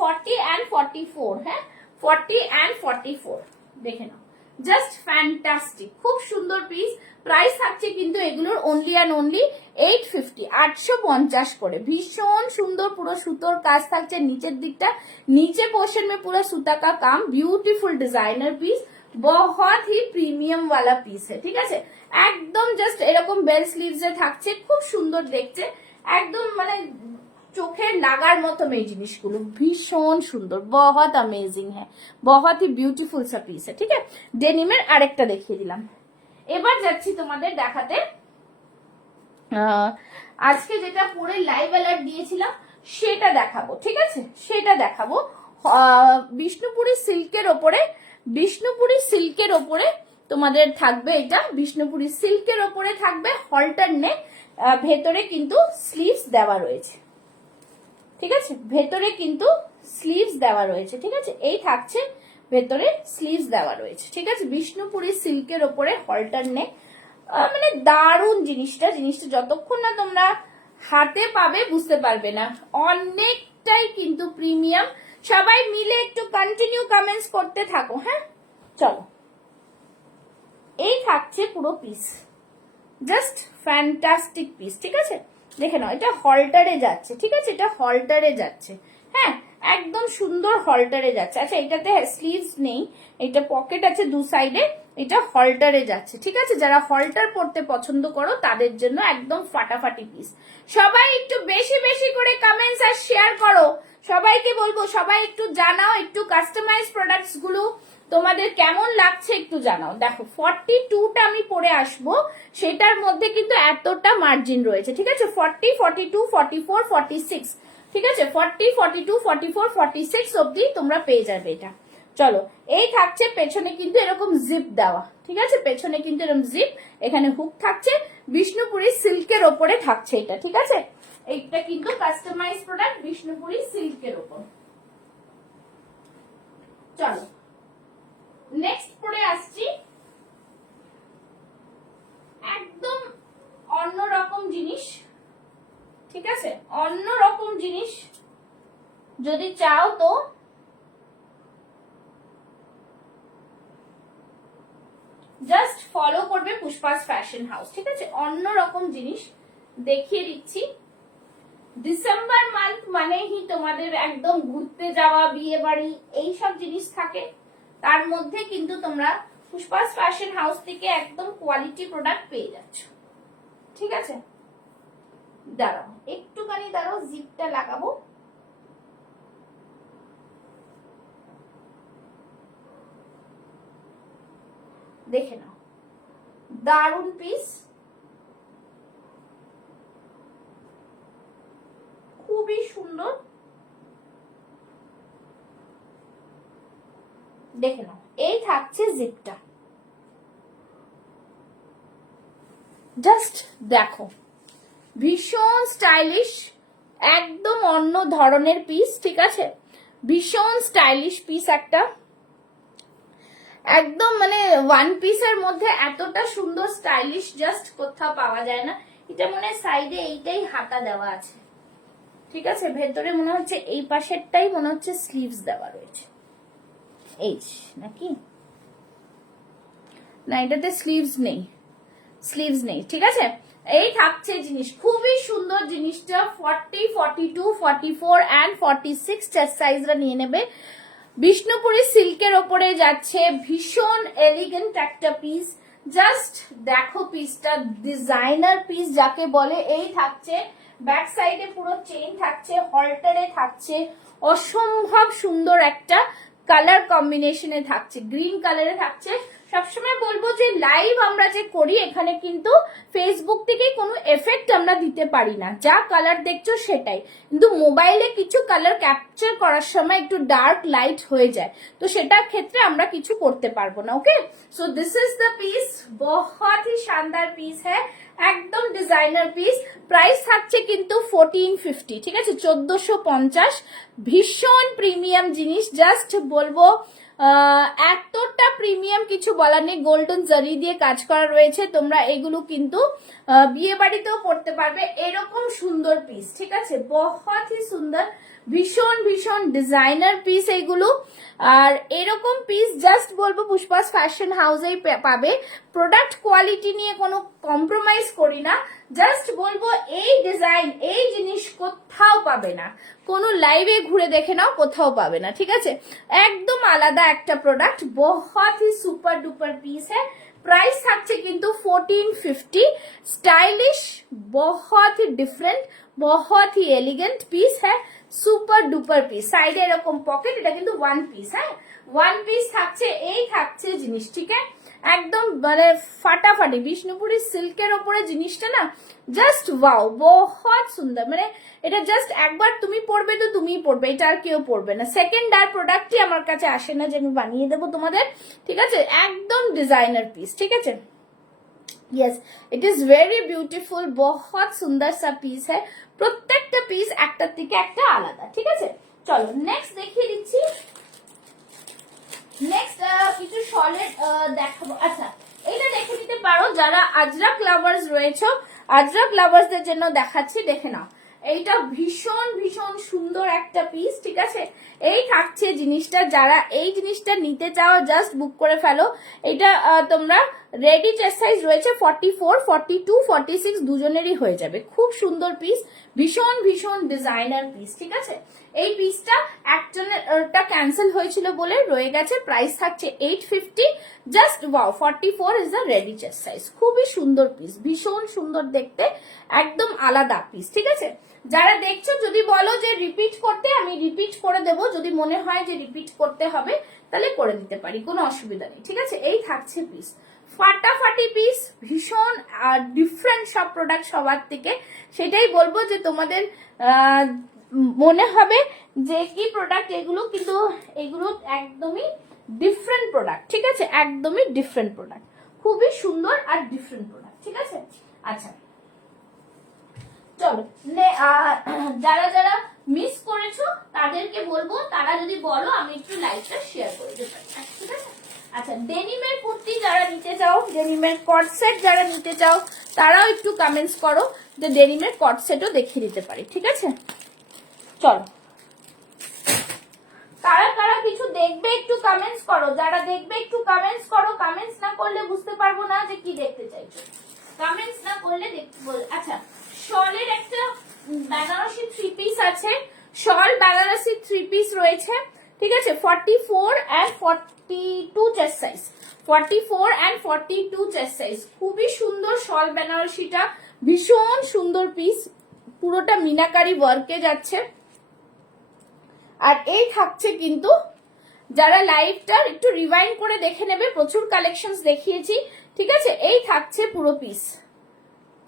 40 and 44, হ্যাঁ, 40 and 44, দেখে নাও, জাস্ট ফ্যান্টাস্টিক, খুব সুন্দর পিস। প্রাইস থাকছে কিন্তু এগুলোর অনলি অ্যান্ড অনলি 850, 850 করে। ভীষণ সুন্দর পুরো সুতোর কাজ থাকছে নিচের দিকটা, নিচে পোর্शन में पूरा सूता का काम, ब्यूटीफुल डिजाइनर पीस, बहुत ही প্রিমিয়াম वाला পিস है, ঠিক আছে। একদম জাস্ট এরকম বেল স্লিভস এ থাকছে, খুব সুন্দর দেখতে, একদম মানে চোখে লাগার মতো এই জিনিসগুলো, ভীষণ সুন্দর, বহুত অ্যামেজিং হ্যাঁ, বহুত হি বিউটিফুল সা পিস হ্যাঁ, ঠিক আছে। ডেনিমের আরেকটা দেখিয়ে দিলাম। এবার যাচ্ছি তোমাদের দেখাতে আজকে যেটা পরে লাইভ অ্যালার্ট দিয়েছিলাম সেটা দেখাবো, ঠিক আছে, সেটা দেখাবো। বিষ্ণুপুরি সিল্কের ওপরে, বিষ্ণুপুরি সিল্কের ওপরে তোমাদের থাকবে এটা, বিষ্ণুপুরি সিল্কের ওপরে থাকবে হলটার নেক, ভেতরে কিন্তু স্লিভস দেওয়া রয়েছে, ঠিক আছে, ভেতরে কিন্তু স্লিভস দেওয়া রয়েছে, ঠিক আছে, এই থাকছে ভেতরে স্লিভস দেওয়া রয়েছে, ঠিক আছে। বিষ্ণুপুরি সিল্কের ওপরে হলটার নেক, মানে দারুণ জিনিসটা, জিনিসটা যতক্ষণ না তোমরা হাতে পাবে বুঝতে পারবে না, অনেকটাই কিন্তু প্রিমিয়াম। সবাই মিলে একটু কন্টিনিউ কমেন্টস করতে থাকো, হ্যাঁ চলো। এই থাকছে পুরো পিস, জাস্ট ফ্যান্টাস্টিক পিস, ঠিক আছে। দেখে নাও, এটা হলটারে যাচ্ছে, ঠিক আছে, এটা হলটারে যাচ্ছে, হ্যাঁ একদম সুন্দর হলটারে যাচ্ছে। আচ্ছা এটাতে স্লিভস নেই, এটা পকেট আছে দু সাইডে, এটা হলটারে যাচ্ছে, ঠিক আছে। যারা হলটার পরতে পছন্দ করো তাদের জন্য একদম ফাটাফাটি পিস। সবাই একটু বেশি বেশি করে কমেন্টস আর শেয়ার করো, সবাইকে বলবো সবাই একটু জানাও, একটু কাস্টমাইজ প্রোডাক্টস গুলো তোমাদের কেমন লাগছে একটু জানাও। দেখো 42টা আমি পরে আসবো, সেটার মধ্যে কিন্তু এতটা মার্জিন রয়েছে, ঠিক আছে। 40, 42, 44, 46, ঠিক আছে, 40, 42, 44, 46 অব্দি তোমরা পেয়ে যাবে এটা। চলো, এই থাকছে পেছনে কিন্তু এরকম জিপ দেওয়া, ঠিক আছে, পেছনে কিন্তু এরকম জিপ, এখানে হুক থাকছে, বিষ্ণুপুরি সিল্কের ওপরে থাকছে এটা, ঠিক আছে। এইটা কিন্তু কাস্টমাইজ প্রোডাক্ট বিষ্ণুপুরি সিল্কের ওপর। চলো নেক্সট পরে আসছি, একদম অন্যরকম জিনিস, ঠিক আছে, অন্যরকম জিনিস যদি চাও তো জাস্ট ফলো করবে পুষ্পাস ফ্যাশন হাউস, ঠিক আছে। অন্যরকম জিনিস দেখিয়ে দিচ্ছি। ডিসেম্বর মান্থ মানেই তোমাদের একদম ঘুরতে যাওয়া, বিয়ে বাড়ি এইসব জিনিস থাকে, তার মধ্যে কিন্তু তোমরা পুষ্পাস ফ্যাশন হাউস থেকে একদম কোয়ালিটি প্রোডাক্ট পেয়ে যাচ্ছ, ঠিক আছে। দাঁড়াও একটুখানি, দাঁড়াও জিপটা লাগাবো, দেখে নাও, দারুন পিস, খুবই সুন্দর, দেখে নাও। এই থাকছে জিপটা, জাস্ট দেখো, ভীষণ স্টাইলিশ, একদম অন্য ধরনের পিস, ঠিক আছে, ভীষণ স্টাইলিশ পিস একটা, একদম মানে ওয়ান পিসের মধ্যে এতটা সুন্দর স্টাইলিশ জাস্ট কোথাও পাওয়া যায় না। এটা মনে হয় সাইডে এইটাই হাতা দেওয়া আছে, ঠিক আছে, ভেতরে মনে হচ্ছে এই পাশেরটাই মনে হচ্ছে স্লিভস দেওয়া রয়েছে, এই নাকি না, এটাতে স্লিভস নেই, স্লিভস নেই, ঠিক আছে। এই থাকছে জিনিস, খুবই সুন্দর জিনিসটা। 40, 42, 44 এন্ড 46 চেস্ট সাইজরা নিয়ে নেবে। বিষ্ণুপুরি সিল্কের ওপরে যাচ্ছে, ভীষণ এলিগেন্ট একটা পিস, জাস্ট দেখো পিসটা, ডিজাইনার পিস যাকে বলে। এই থাকছে ব্যাক সাইডে পুরো চেইন থাকছে, হলটারে থাকছে, অসম্ভব সুন্দর একটা কালার কম্বিনেশনে থাকছে, গ্রিন কালারে থাকছে। সবসময় বলবো যে লাইভ আমরা যে করি এখানে কিন্তু ফেসবুক থেকে কোনো এফেক্ট আমরা দিতে পারি না, যা কালার দেখছো সেটাই, কিন্তু মোবাইলে কিছু কালার ক্যাপচার করার সময় একটু ডার্ক লাইট হয়ে যায়, তো সেটার ক্ষেত্রে আমরা কিছু করতে পারবো না। Okay, so this is the piece, বহুত হি শানদার পিস হ্যাঁ, একদম ডিজাইনার পিস। প্রাইস থাকছে কিন্তু 1450, ঠিক আছে, 1450, ভীষণ প্রিমিয়াম জিনিস, জাস্ট বলবো এতটা প্রিমিয়াম কিছু বলার নেই। গোল্ডেন জারি দিয়ে কাজ করা রয়েছে, তোমরা এগুলো কিন্তু বিয়ে বাড়িতেও পড়তে পারবে, এরকম সুন্দর পিস, ঠিক আছে, বহুত হি সুন্দর। ভীষণ ভীষণ ডিজাইনার পিস এইগুলো। আর এরকম পিস জাস্ট বলবো পুষ্পাস ফ্যাশন হাউসেই পাবে। প্রোডাক্ট কোয়ালিটি নিয়ে কোনো কম্প্রোমাইজ করি না, জাস্ট বলবো এই ডিজাইন এই জিনিস কোথাও পাবে না, কোনো লাইভে ঘুরে দেখে নাও কোথাও পাবে না, ঠিক আছে? একদম আলাদা একটা প্রোডাক্ট, বহুত হি সুপার ডুপার পিস হ্যাঁ। प्राइस থাকছে কিন্তু 1450। स्टाइलिश बहुत ही डिफरेंट बहुत ही एलिगेंट पीस है, সুপার ডুপার পিস। সাইডে এরকম পকেট, এটা কিন্তু ওয়ান পিস হ্যাঁ, ওয়ান পিস থাকছে। এই থাকছে জিনিস, ঠিক আছে? একদম মানে ফাটাফাটি বিষ্ণুপুরি সিল্কের ওপরে জিনিসটা না জাস্ট ওয়াও, বহুত সুন্দর। মানে এটা জাস্ট একবার তুমি পরবে তো তুমিই পরবে, এটা আর কেউ পরবে না। সেকেন্ড আর প্রোডাক্টই আমার কাছে আসে না যে আমি বানিয়ে দেবো তোমাদের, ঠিক আছে? একদম ডিজাইনার পিস, ঠিক আছে? Yes it is very beautiful, बहुत सुंदर सा पीस है। প্রত্যেকটা পিস একটার থেকে একটা আলাদা, ঠিক আছে? চলো নেক্সট দেখিয়ে দিচ্ছি। নেক্সট কিছু শলের দেখাবো। আচ্ছা এটা দেখে নিতে পারো যারা আজরাক লাভার্স রয়েছে, আজরাক লাভার্সদের জন্য দেখাচ্ছি, দেখে নাও। এইটা ভীষণ ভীষণ সুন্দর একটা পিস, ঠিক আছে? এই থাকছে জিনিসটা, যারা এই জিনিসটা নিতে চাও জাস্ট বুক করে ফেলো। এটা তোমরা রেডি চেস্ট সাইজ রয়েছে 44, 42, 46 দুজনেরই হয়ে যাবে। খুব সুন্দর পিস, ভীষণ ভীষণ ডিজাইনার পিস, ঠিক আছে? এই পিসটা একজনেরটা ক্যান্সেল হয়েছিল বলে রয়ে গেছে। প্রাইস থাকছে 850। Just wow, 44 is the ready chest size. খুবই সুন্দর পিস, ভীষণ সুন্দর দেখতে, একদম আলাদা পিস, ঠিক আছে? যারা দেখছো যদি বলো যে রিপিট করতে, আমি রিপিট করে দেবো। যদি মনে হয় যে রিপিট করতে হবে তাহলে করে দিতে পারি, কোনো অসুবিধা নেই, ঠিক আছে? এই থাকছে পিস, ফাটাফাটি পিস, ভীষণ ডিফারেন্ট সব প্রোডাক্ট সবার থেকে। সেটাই বলবো যে তোমাদের মনে হবে যে কি প্রোডাক্ট এগুলো, কিন্তু এগুলো একদমই ডিফারেন্ট প্রোডাক্ট, ঠিক আছে? একদমই ডিফারেন্ট প্রোডাক্ট, খুবই সুন্দর আর ডিফারেন্ট প্রোডাক্ট, ঠিক আছে? আচ্ছা চলো যারা যারা মিস করেছো তাদেরকে বলবো, তারা যদি বলো আমি একটু লাইভটা শেয়ার করে দিতে পারি, ঠিক আছে? আচ্ছা ডেনিমের কুর্তি যারা নিতে চাও, ডেনিমের কট সেট যারা নিতে চাও তারাও একটু কমেন্টস করো যে ডেনিমের কট সেটও দেখিয়ে দিতে পারি, ঠিক আছে? চলো কারা কারা কিছু দেখবে একটু কমেন্টস করো, যারা দেখবে একটু কমেন্টস করো। কমেন্টস না করলে বুঝতে পারবো না যে কি দেখতে চাইছো, কমেন্টস না করলে আচ্ছা শলের একটা বেনারসি থ্রি পিস আছে, শল বেনারসি থ্রি পিস রয়েছে, ঠিক আছে? 44 and 42 chest size, 44 and 42 chest size. খুবই সুন্দর শল বেনারসিটা, ভীষণ সুন্দর পিস, পুরোটা মিনাকারি ওয়ার্কে যাচ্ছে। আর এই থাকছে কিন্তু, যারা লাইভটা একটু রিভাইন্ড করে দেখে নেবে, প্রচুর কালেকশনস দেখিয়েছি, ঠিক আছে? এই থাকছে পুরো পিস,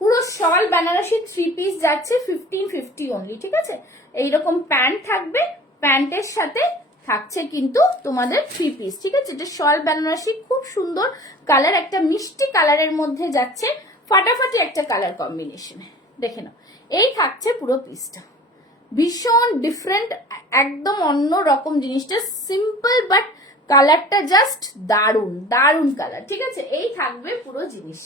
পুরো শল বেনারসি থ্রি পিস যাচ্ছে 1550 অনলি, ঠিক আছে? এইরকম প্যান্ট থাকবে, প্যান্টের সাথে থাকছে কিন্তু তোমাদের থ্রি পিস, ঠিক আছে? এটা শল বেনারসি, খুব সুন্দর কালার, একটা মিষ্টি কালারের মধ্যে যাচ্ছে, ফাটাফাটি একটা কালার কম্বিনেশন, দেখে নাও। এই থাকছে পুরো পিসটা, ভীষণ ডিফারেন্ট, একদম অন্য রকম জিনিসটা, সিম্পল বাট কালারটা জাস্ট দারুন দারুন কালার, ঠিক আছে? এই থাকবে পুরো জিনিস,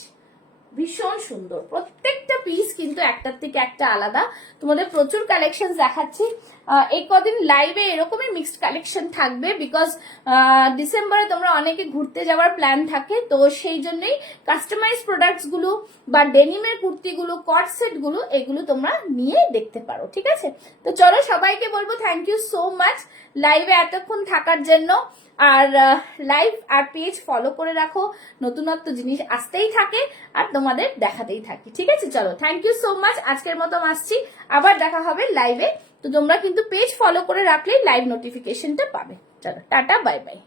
ভীষণ সুন্দর। প্রত্যেকটা পিস কিন্তু একটার থেকে একটা আলাদা। তোমাদের প্রচুর কালেকশন দেখাচ্ছি। এই কদিন লাইভে এরকমই মিক্সড কালেকশন থাকবে, বিকজ ডিসেম্বরে তোমরা অনেকে ঘুরতে যাওয়ার প্ল্যান থাকে, তো সেই জন্যই কাস্টমাইজ প্রোডাক্টস গুলো বা ডেনিমের কুর্তিগুলো, কট সেট গুলো, এগুলো তোমরা নিয়ে দেখতে পারো, ঠিক আছে? তো চলো সবাইকে বলবো থ্যাংক ইউ সো মাচ লাইভে এতক্ষণ থাকার জন্য। আর লাইভ আর পেজ ফলো করে রাখো, নতুনত্ব জিনিস আসতেই থাকে আর তোমাদের দেখাতেই থাকি, ঠিক আছে? চলো থ্যাংক ইউ সো মাচ, আজকের মতো আসছি, আবার দেখা হবে লাইভে। তো তোমরা কিন্তু পেজ ফলো করে রাখলেই লাইভ নোটিফিকেশনটা পাবে। চলো টাটা, বাই বাই।